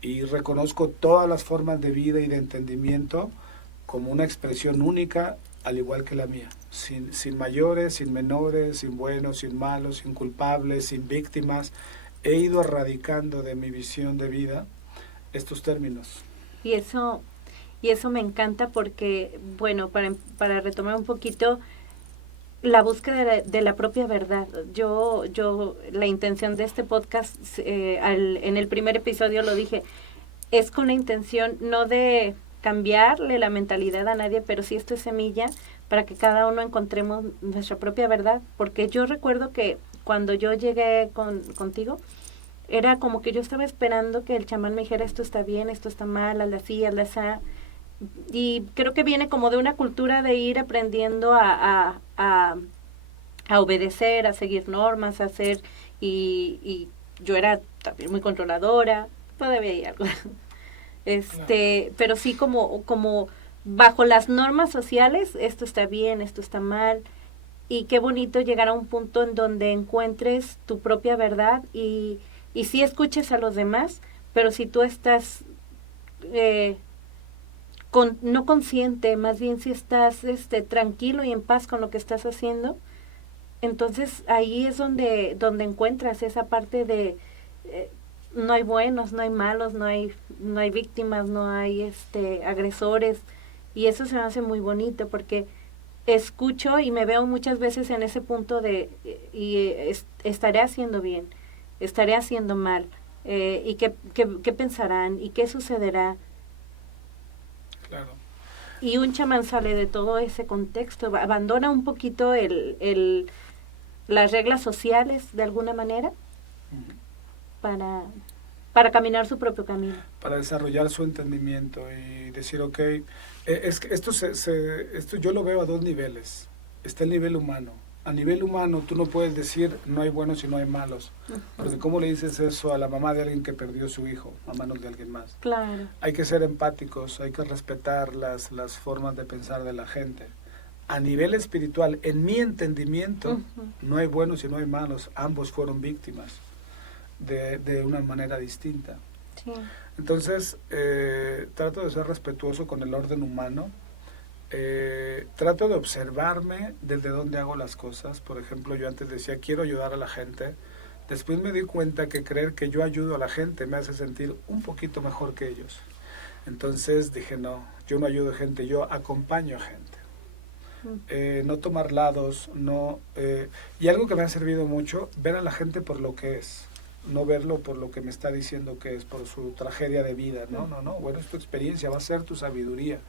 Y reconozco todas las formas de vida y de entendimiento como una expresión única, al igual que la mía, sin mayores, sin menores, sin buenos, sin malos, sin culpables, sin víctimas. He ido erradicando de mi visión de vida estos términos. Y eso me encanta porque, bueno, para retomar un poquito, la búsqueda de la propia verdad. Yo la intención de este podcast, en el primer episodio lo dije, es con la intención no de cambiarle la mentalidad a nadie, pero sí esto es semilla para que cada uno encontremos nuestra propia verdad, porque yo recuerdo que cuando yo llegué contigo, era como que yo estaba esperando que el chamán me dijera esto está bien, esto está mal, hazla así, hazla así, y creo que viene como de una cultura de ir aprendiendo a obedecer, a seguir normas, a hacer, y yo era también muy controladora, todavía hay algo. Pero sí como bajo las normas sociales, esto está bien, esto está mal, y qué bonito llegar a un punto en donde encuentres tu propia verdad y sí escuches a los demás, pero si tú estás no consciente, más bien si estás tranquilo y en paz con lo que estás haciendo, entonces ahí es donde encuentras esa parte de no hay buenos, no hay malos, no hay víctimas, no hay agresores, y eso se me hace muy bonito porque escucho y me veo muchas veces en ese punto de estaré haciendo bien, estaré haciendo mal, y qué pensarán y qué sucederá. Claro. Y un chamán sale de todo ese contexto, abandona un poquito las reglas sociales de alguna manera para caminar su propio camino. Para desarrollar su entendimiento y decir, ok, es que esto yo lo veo a dos niveles. Está el nivel humano. A nivel humano tú no puedes decir no hay buenos y no hay malos. Porque ¿cómo le dices eso a la mamá de alguien que perdió su hijo a manos de alguien más? Claro. Hay que ser empáticos, hay que respetar las formas de pensar de la gente. A nivel espiritual, en mi entendimiento, no hay buenos y no hay malos. Ambos fueron víctimas de una manera distinta. Sí. Entonces, trato de ser respetuoso con el orden humano. Trato de observarme desde dónde hago las cosas. Por ejemplo, yo antes decía, quiero ayudar a la gente. Después me di cuenta que creer que yo ayudo a la gente me hace sentir un poquito mejor que ellos. Entonces dije, no, yo no ayudo a gente, yo acompaño a gente. No tomar lados, y algo que me ha servido mucho, ver a la gente por lo que es. No verlo por lo que me está diciendo que es, por su tragedia de vida. No, bueno, es tu experiencia, va a ser tu sabiduría.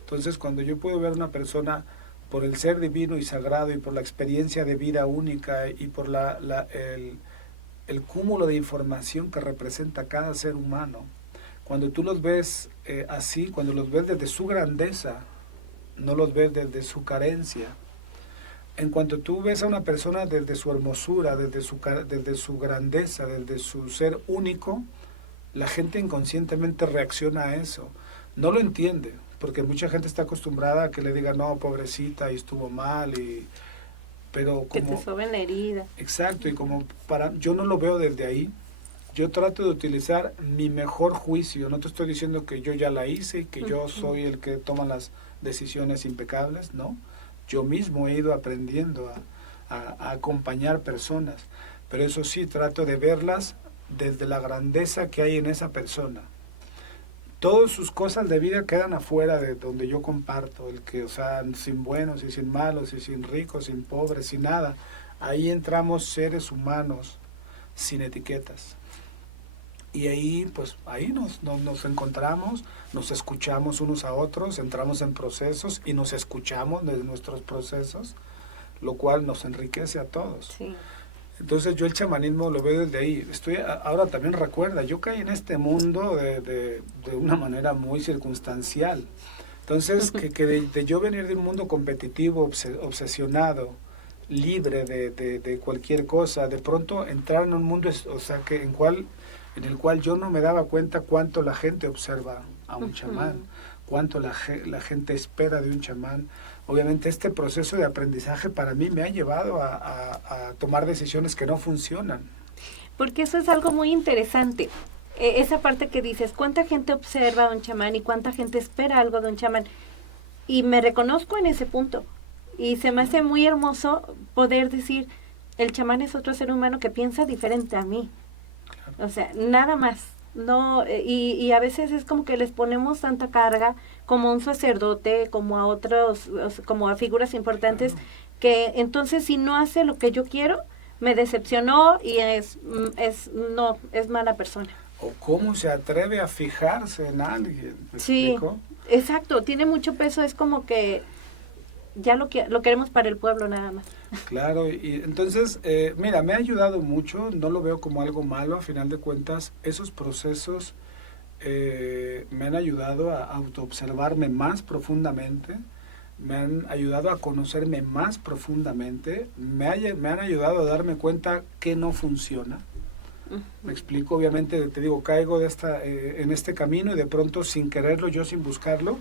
Entonces, cuando yo puedo ver a una persona por el ser divino y sagrado y por la experiencia de vida única y por el cúmulo de información que representa cada ser humano, cuando tú los ves así, cuando los ves desde su grandeza, no los ves desde su carencia. En cuanto tú ves a una persona desde su hermosura, desde su grandeza, desde su ser único, la gente inconscientemente reacciona a eso. No lo entiende, porque mucha gente está acostumbrada a que le diga, no, pobrecita, y estuvo mal, pero como... Que te soben la herida. Exacto, y como yo no lo veo desde ahí. Yo trato de utilizar mi mejor juicio. No te estoy diciendo que yo ya la hice y que yo soy el que toma las decisiones impecables, ¿no? Yo mismo he ido aprendiendo a acompañar personas, pero eso sí, trato de verlas desde la grandeza que hay en esa persona. Todas sus cosas de vida quedan afuera de donde yo comparto, el que, o sea, sin buenos y sin malos, y sin ricos, sin pobres, sin nada. Ahí entramos seres humanos sin etiquetas. Y ahí, pues, ahí nos encontramos, nos escuchamos unos a otros, entramos en procesos y nos escuchamos de nuestros procesos, lo cual nos enriquece a todos. Sí. Entonces yo el chamanismo lo veo desde ahí. Ahora también recuerda, yo caí en este mundo de una manera muy circunstancial. Entonces, de yo venir de un mundo competitivo, obsesionado, libre de cualquier cosa, de pronto entrar en un mundo, o sea, en el cual yo no me daba cuenta cuánto la gente observa a un chamán, cuánto la gente espera de un chamán. Obviamente este proceso de aprendizaje para mí me ha llevado a tomar decisiones que no funcionan. Porque eso es algo muy interesante. Esa parte que dices, ¿cuánta gente observa a un chamán y cuánta gente espera algo de un chamán? Y me reconozco en ese punto. Y se me hace muy hermoso poder decir, el chamán es otro ser humano que piensa diferente a mí. Claro. O sea, nada más. No, y a veces es como que les ponemos tanta carga como a un sacerdote, como a otros, como a figuras importantes, claro, que entonces si no hace lo que yo quiero, me decepcionó y es mala persona. O cómo se atreve a fijarse en alguien. ¿Me explico? Exacto, tiene mucho peso, es como que ya lo queremos para el pueblo nada más. Claro, y entonces, mira, me ha ayudado mucho, no lo veo como algo malo, a final de cuentas, esos procesos me han ayudado a autoobservarme más profundamente, me han ayudado a conocerme más profundamente, me han ayudado a darme cuenta que no funciona. Me explico, obviamente, te digo, caigo en este camino y de pronto, sin quererlo, yo sin buscarlo,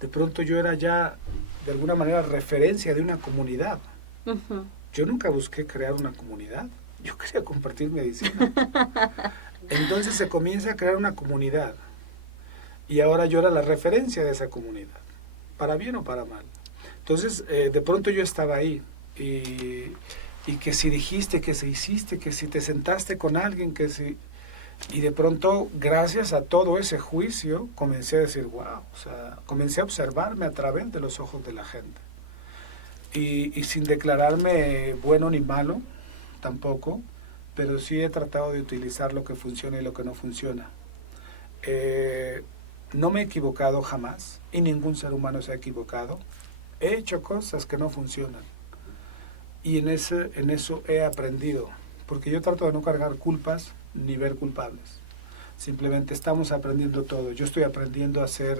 de pronto yo era ya, de alguna manera, referencia de una comunidad. Yo nunca busqué crear una comunidad, yo quería compartir medicina. Entonces se comienza a crear una comunidad y ahora yo era la referencia de esa comunidad, para bien o para mal. Entonces de pronto yo estaba ahí y que si dijiste, que si hiciste, que si te sentaste con alguien, que si... Y de pronto, gracias a todo ese juicio, comencé a decir, wow, o sea, comencé a observarme a través de los ojos de la gente. Y sin declararme bueno ni malo, tampoco, pero sí he tratado de utilizar lo que funciona y lo que no funciona. No me he equivocado jamás, y ningún ser humano se ha equivocado. He hecho cosas que no funcionan, y en eso he aprendido, porque yo trato de no cargar culpas ni ver culpables. Simplemente estamos aprendiendo todo. Yo estoy aprendiendo a ser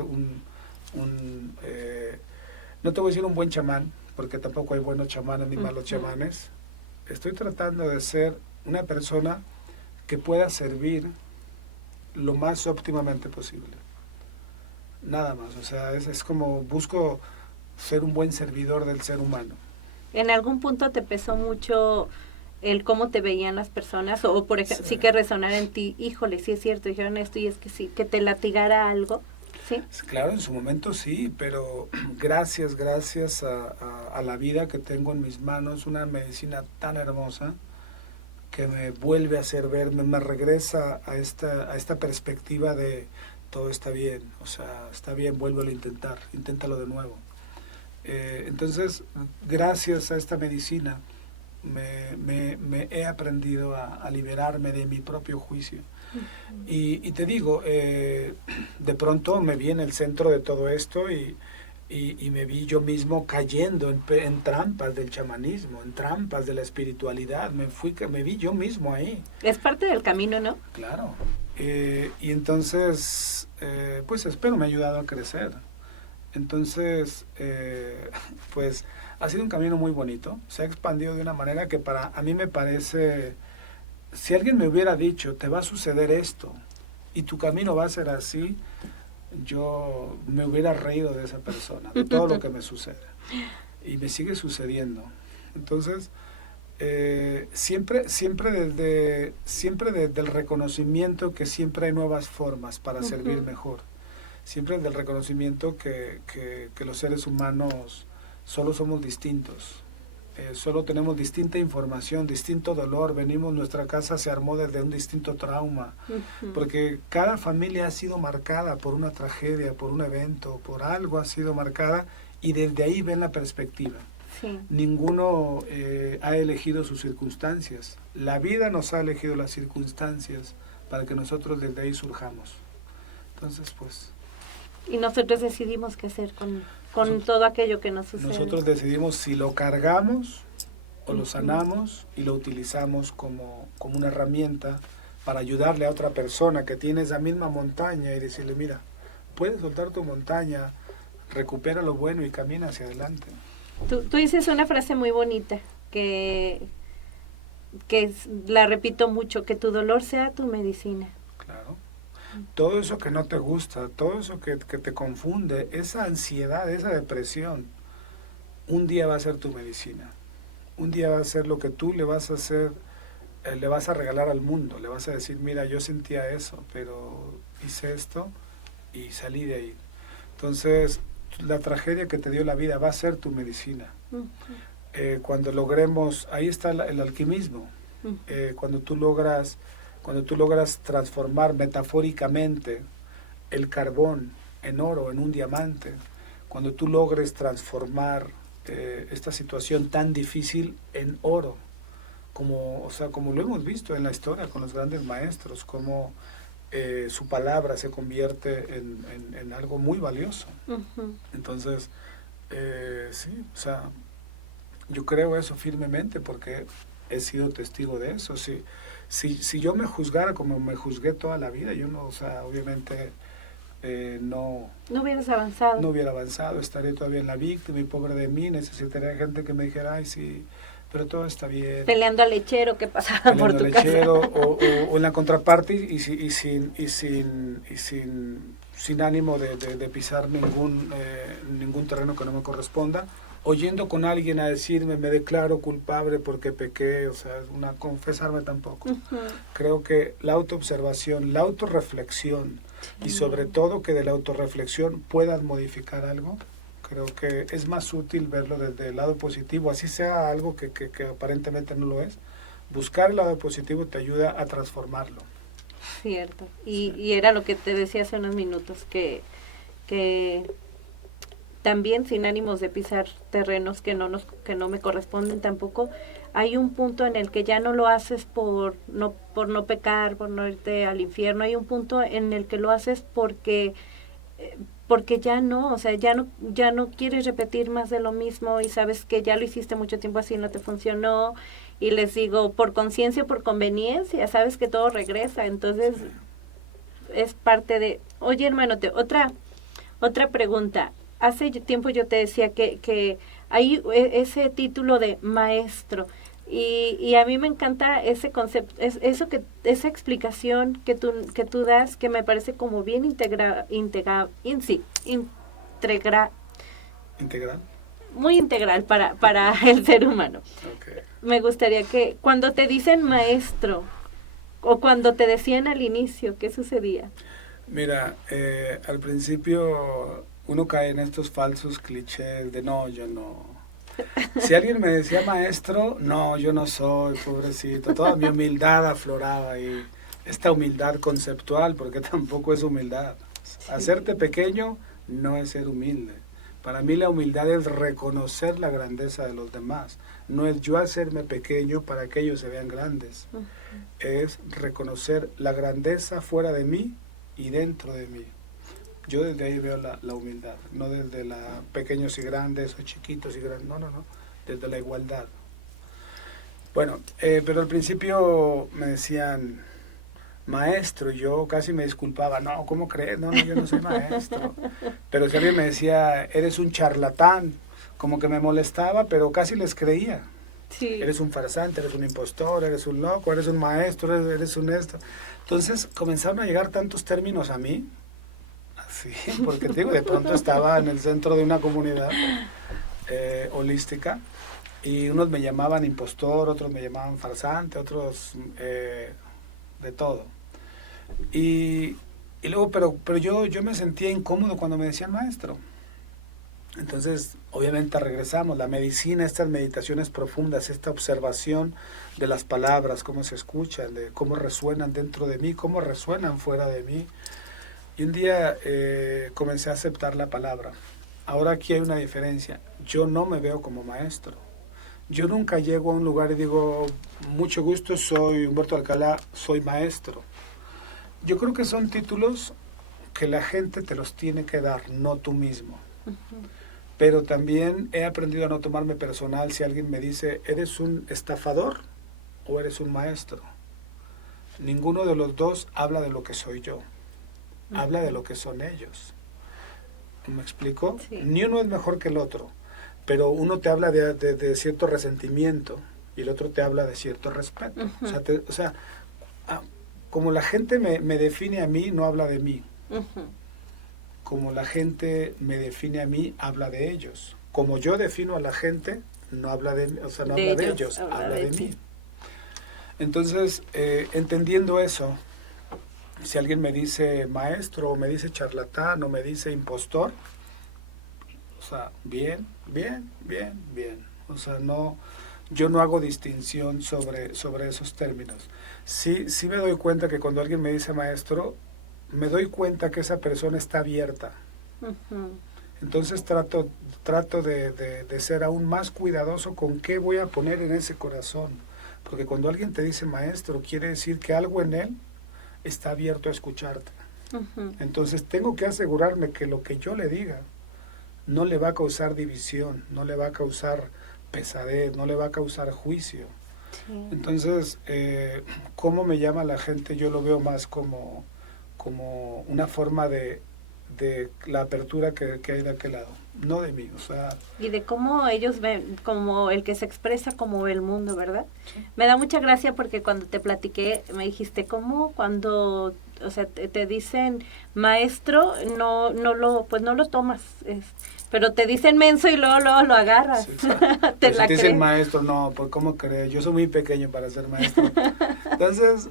no te voy a decir un buen chamán, porque tampoco hay buenos chamanes ni malos chamanes. Estoy tratando de ser una persona que pueda servir lo más óptimamente posible. Nada más, o sea, es como busco ser un buen servidor del ser humano. ¿En algún punto te pesó mucho el cómo te veían las personas? O por ejemplo, sí que resonara en ti, híjole, sí es cierto, dijeron esto y es que sí, que te latigara algo. ¿Sí? Claro, en su momento sí, pero gracias a la vida que tengo en mis manos, una medicina tan hermosa que me vuelve a hacer ver, me regresa a esta perspectiva de todo está bien, o sea, está bien, vuélvelo a intentar, inténtalo de nuevo. Entonces, gracias a esta medicina me he aprendido a liberarme de mi propio juicio. Y te digo, de pronto me vi en el centro de todo esto y me vi yo mismo cayendo en trampas del chamanismo, en trampas de la espiritualidad. Me vi yo mismo ahí. Es parte del camino, ¿no? Claro. Y entonces, pues espero me ha ayudado a crecer. Entonces, pues ha sido un camino muy bonito. Se ha expandido de una manera que a mí me parece... Si alguien me hubiera dicho, te va a suceder esto, y tu camino va a ser así, yo me hubiera reído de esa persona, de todo lo que me sucede. Y me sigue sucediendo. Entonces, siempre desde el reconocimiento que siempre hay nuevas formas para servir mejor. Siempre desde el reconocimiento que los seres humanos solo somos distintos. Solo tenemos distinta información, distinto dolor. Nuestra casa se armó desde un distinto trauma. Porque cada familia ha sido marcada por una tragedia, por un evento, por algo ha sido marcada, y desde ahí ven la perspectiva. Sí. Ninguno ha elegido sus circunstancias. La vida nos ha elegido las circunstancias para que nosotros desde ahí surjamos. Entonces, pues... Y nosotros decidimos qué hacer con todo aquello que nos sucede. Nosotros decidimos si lo cargamos o lo sanamos y lo utilizamos como una herramienta para ayudarle a otra persona que tiene esa misma montaña y decirle, mira, puedes soltar tu montaña, recupera lo bueno y camina hacia adelante. Tú dices una frase muy bonita que la repito mucho, que tu dolor sea tu medicina. Claro. Todo eso que no te gusta, todo eso que te confunde, esa ansiedad, esa depresión, un día va a ser tu medicina. Un día va a ser lo que tú le vas a hacer, le vas a regalar al mundo. Le vas a decir, mira, yo sentía eso, pero hice esto y salí de ahí. Entonces, la tragedia que te dio la vida va a ser tu medicina. Cuando logremos, ahí está el alquimismo. Cuando tú logras transformar metafóricamente el carbón en oro, en un diamante, cuando tú logres transformar esta situación tan difícil en oro, como lo hemos visto en la historia con los grandes maestros, como su palabra se convierte en algo muy valioso. Entonces, sí, o sea, yo creo eso firmemente porque he sido testigo de eso. Si yo me juzgara como me juzgué toda la vida, yo no, o sea, obviamente no hubieras avanzado. No hubiera avanzado, estaría todavía en la víctima y pobre de mí, necesitaría gente que me dijera, ay, sí, pero todo está bien. Peleando al lechero que pasaba por tu casa. O en la contraparte y sin ánimo de pisar ningún terreno que no me corresponda, oyendo con alguien a decirme, me declaro culpable porque pequé, o sea, confesarme tampoco. Creo que la autoobservación, la autorreflexión, y sobre todo que de la autorreflexión puedas modificar algo, creo que es más útil verlo desde el lado positivo, así sea algo que aparentemente no lo es. Buscar el lado positivo te ayuda a transformarlo. Cierto, y era lo que te decía hace unos minutos, que también sin ánimos de pisar terrenos que no me corresponden tampoco, hay un punto en el que ya no lo haces por no pecar, por no irte al infierno, hay un punto en el que lo haces porque ya no, o sea, ya no quieres repetir más de lo mismo y sabes que ya lo hiciste mucho tiempo así, no te funcionó, y les digo, por conciencia o por conveniencia, sabes que todo regresa, entonces es parte de... Oye, hermano, otra pregunta. Hace tiempo yo te decía que hay ese título de maestro y a mí me encanta ese concepto, esa explicación que tú das, que me parece como bien integral, muy integral para el ser humano. Okay. Me gustaría que cuando te dicen maestro o cuando te decían al inicio, ¿qué sucedía? Mira, al principio uno cae en estos falsos clichés de no, yo no. Si alguien me decía maestro, no, yo no soy, pobrecito. Toda mi humildad afloraba y esta humildad conceptual, porque tampoco es humildad. Hacerte pequeño no es ser humilde. Para mí la humildad es reconocer la grandeza de los demás. No es yo hacerme pequeño para que ellos se vean grandes. Es reconocer la grandeza fuera de mí y dentro de mí. Yo desde ahí veo la humildad, no desde la pequeños y grandes o chiquitos y grandes, no, desde la igualdad. Bueno, pero al principio me decían maestro, y yo casi me disculpaba, no, ¿cómo crees? No, yo no soy maestro. Pero si alguien me decía, eres un charlatán, como que me molestaba, pero casi les creía. Sí. Eres un farsante, eres un impostor, eres un loco, eres un maestro, eres un esto. Entonces comenzaron a llegar tantos términos a mí, así, porque te digo, de pronto estaba en el centro de una comunidad holística Y unos me llamaban impostor, otros me llamaban farsante, otros de todo. Y luego, pero yo me sentía incómodo cuando me decían maestro. Entonces, obviamente regresamos, la medicina, estas meditaciones profundas, esta observación de las palabras, cómo se escuchan, de cómo resuenan dentro de mí, cómo resuenan fuera de mí. Y un día comencé a aceptar la palabra. Ahora aquí hay una diferencia. Yo no me veo como maestro. Yo nunca llego a un lugar y digo, mucho gusto, soy Humberto Alcalá, soy maestro. Yo creo que son títulos que la gente te los tiene que dar, no tú mismo. Pero también he aprendido a no tomarme personal si alguien me dice, ¿eres un estafador o eres un maestro? Ninguno de los dos habla de lo que soy yo, habla de lo que son ellos. ¿Me explico? Sí. Ni uno es mejor que el otro, pero uno te habla de cierto resentimiento y el otro te habla de cierto respeto. O sea, como la gente me define a mí, no habla de mí. Como la gente me define a mí, habla de ellos. Como yo defino a la gente, no habla de, o sea, no habla de ellos, habla de mí. Entonces, entendiendo eso, si alguien me dice maestro, o me dice charlatán, o me dice impostor, o sea, bien. O sea, yo no hago distinción sobre esos términos. Sí me doy cuenta que cuando alguien me dice maestro, me doy cuenta que esa persona está abierta. Entonces trato de ser aún más cuidadoso con qué voy a poner en ese corazón. Porque cuando alguien te dice maestro, quiere decir que algo en él está abierto a escucharte. Entonces tengo que asegurarme que lo que yo le diga no le va a causar división, no le va a causar pesadez, no le va a causar juicio. Sí. Entonces, ¿cómo me llama la gente? Yo lo veo más como una forma de la apertura que hay de aquel lado, no de mí, o sea... Y de cómo ellos ven, como el que se expresa, como ve el mundo, ¿verdad? Sí. Me da mucha gracia porque cuando te platiqué, me dijiste, ¿cómo cuando, o sea, te dicen maestro, no lo tomas, pero te dicen menso y luego lo agarras. Sí, te la si te dicen maestro, no, pues ¿cómo crees? Yo soy muy pequeño para ser maestro. Entonces,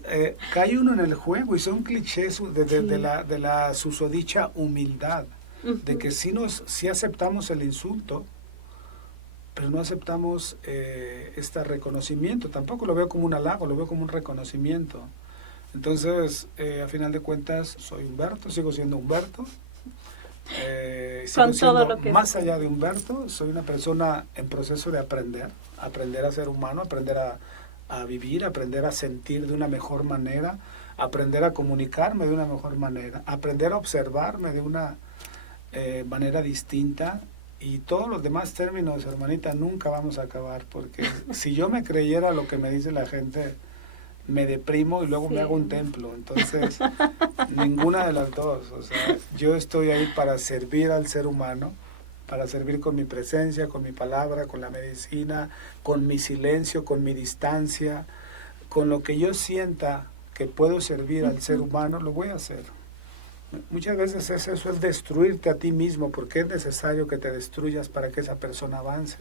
cae uno en el juego y son clichés de la susodicha humildad, de que sí aceptamos el insulto, pero no aceptamos este reconocimiento. Tampoco lo veo como un halago, lo veo como un reconocimiento. Entonces, a final de cuentas, soy Humberto, sigo siendo Humberto. Sigo siendo más allá de Humberto, soy una persona en proceso de aprender a ser humano, aprender a vivir, aprender a sentir de una mejor manera, aprender a comunicarme de una mejor manera, aprender a observarme de una manera distinta, y todos los demás términos, hermanita, nunca vamos a acabar, porque si yo me creyera lo que me dice la gente, me deprimo y luego me hago un templo. Entonces, ninguna de las dos. O sea, yo estoy ahí para servir al ser humano, para servir con mi presencia, con mi palabra, con la medicina, con mi silencio, con mi distancia, con lo que yo sienta que puedo servir al ser humano, lo voy a hacer. Muchas veces eso es destruirte a ti mismo, porque es necesario que te destruyas para que esa persona avance.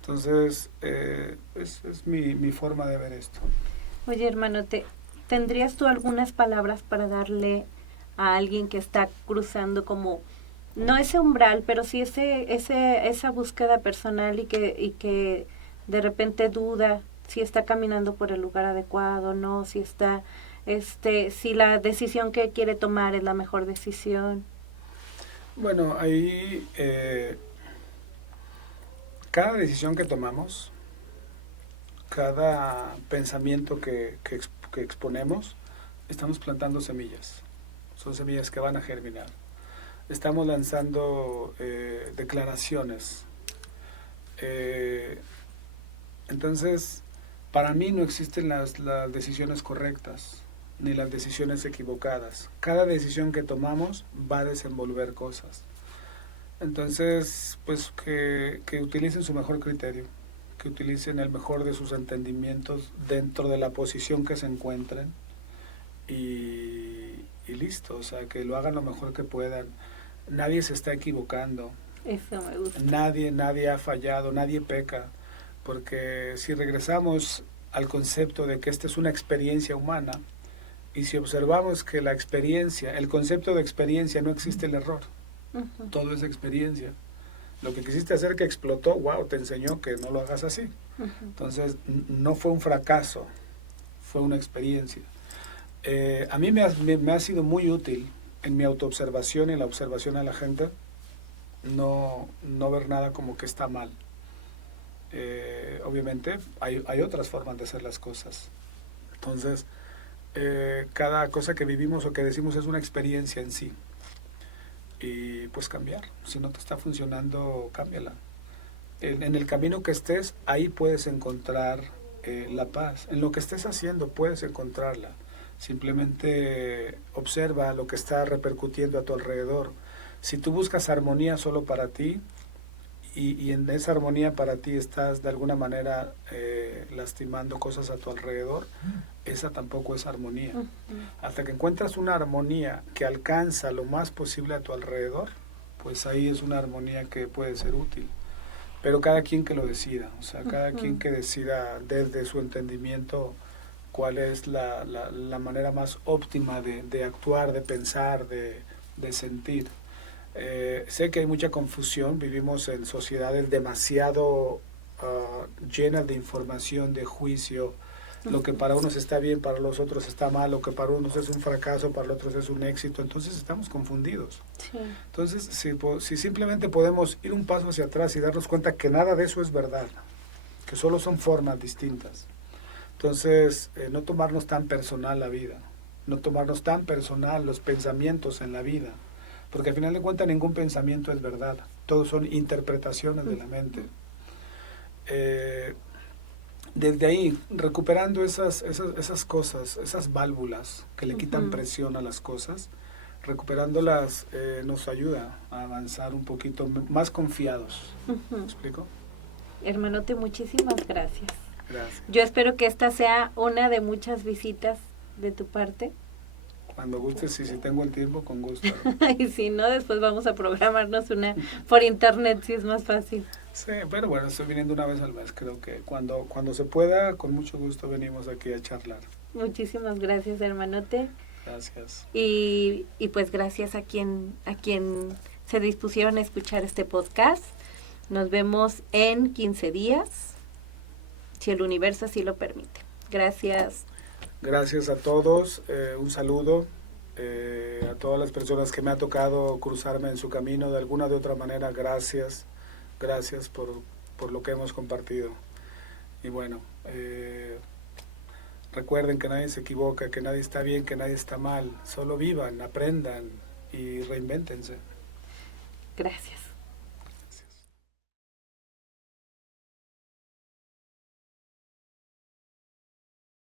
Entonces, es mi forma de ver esto. Oye, hermano, ¿tendrías tú algunas palabras para darle a alguien que está cruzando como, no ese umbral, pero sí esa búsqueda personal y que de repente duda si está caminando por el lugar adecuado, no, si está, si la decisión que quiere tomar es la mejor decisión? Bueno, ahí cada decisión que tomamos, cada pensamiento que exponemos, estamos plantando semillas. Son semillas que van a germinar. Estamos lanzando declaraciones. Entonces, para mí no existen las decisiones correctas ni las decisiones equivocadas. Cada decisión que tomamos va a desenvolver cosas. Entonces, pues que utilicen su mejor criterio, que utilicen el mejor de sus entendimientos dentro de la posición que se encuentren y listo, o sea, que lo hagan lo mejor que puedan. Nadie se está equivocando. Eso me gusta. Nadie ha fallado, nadie peca. porque si regresamos al concepto de que esta es una experiencia humana, y si observamos que la experiencia, el concepto de experiencia, no existe el error, todo es experiencia. Lo que quisiste hacer que explotó, wow, te enseñó que no lo hagas así. Entonces, no fue un fracaso, fue una experiencia. A mí me ha sido muy útil en mi autoobservación y en la observación a la gente, no ver nada como que está mal. Obviamente hay otras formas de hacer las cosas. Entonces, cada cosa que vivimos o que decimos es una experiencia en sí. Y pues cambiar. Si no te está funcionando, cámbiala. En el camino que estés, ahí puedes encontrar la paz. En lo que estés haciendo puedes encontrarla. Simplemente observa lo que está repercutiendo a tu alrededor. Si tú buscas armonía solo para ti, y en esa armonía para ti estás de alguna manera lastimando cosas a tu alrededor, esa tampoco es armonía. Hasta que encuentras una armonía que alcanza lo más posible a tu alrededor, pues ahí es una armonía que puede ser útil. Pero cada quien que lo decida, o sea, cada quien que decida desde su entendimiento cuál es la manera más óptima de actuar, de pensar, de sentir. Sé que hay mucha confusión, vivimos en sociedades demasiado llenas de información, de juicio. Lo que para unos está bien, para los otros está mal, lo que para unos es un fracaso, para los otros es un éxito, entonces estamos confundidos. Sí. Entonces, si simplemente podemos ir un paso hacia atrás y darnos cuenta que nada de eso es verdad, que solo son formas distintas. Entonces, no tomarnos tan personal la vida, no tomarnos tan personal los pensamientos en la vida, porque al final de cuentas ningún pensamiento es verdad, todos son interpretaciones de la mente. Desde ahí, recuperando esas cosas, esas válvulas que le quitan presión a las cosas, recuperándolas nos ayuda a avanzar un poquito más confiados. ¿Me explico? Hermanote, muchísimas gracias. Gracias. Yo espero que esta sea una de muchas visitas de tu parte. Cuando gustes, y si tengo el tiempo, con gusto. Y si no, después vamos a programarnos una por internet, si es más fácil. Sí, pero bueno, estoy viniendo una vez al mes. Creo que cuando se pueda, con mucho gusto venimos aquí a charlar. Muchísimas gracias, hermanote. Gracias. Y pues gracias a quien se dispusieron a escuchar este podcast. Nos vemos en 15 días, si el universo así lo permite. Gracias. Gracias a todos, un saludo a todas las personas que me ha tocado cruzarme en su camino de alguna de otra manera. Gracias por lo que hemos compartido. Y bueno, recuerden que nadie se equivoca, que nadie está bien, que nadie está mal. Solo vivan, aprendan y reinvéntense. Gracias.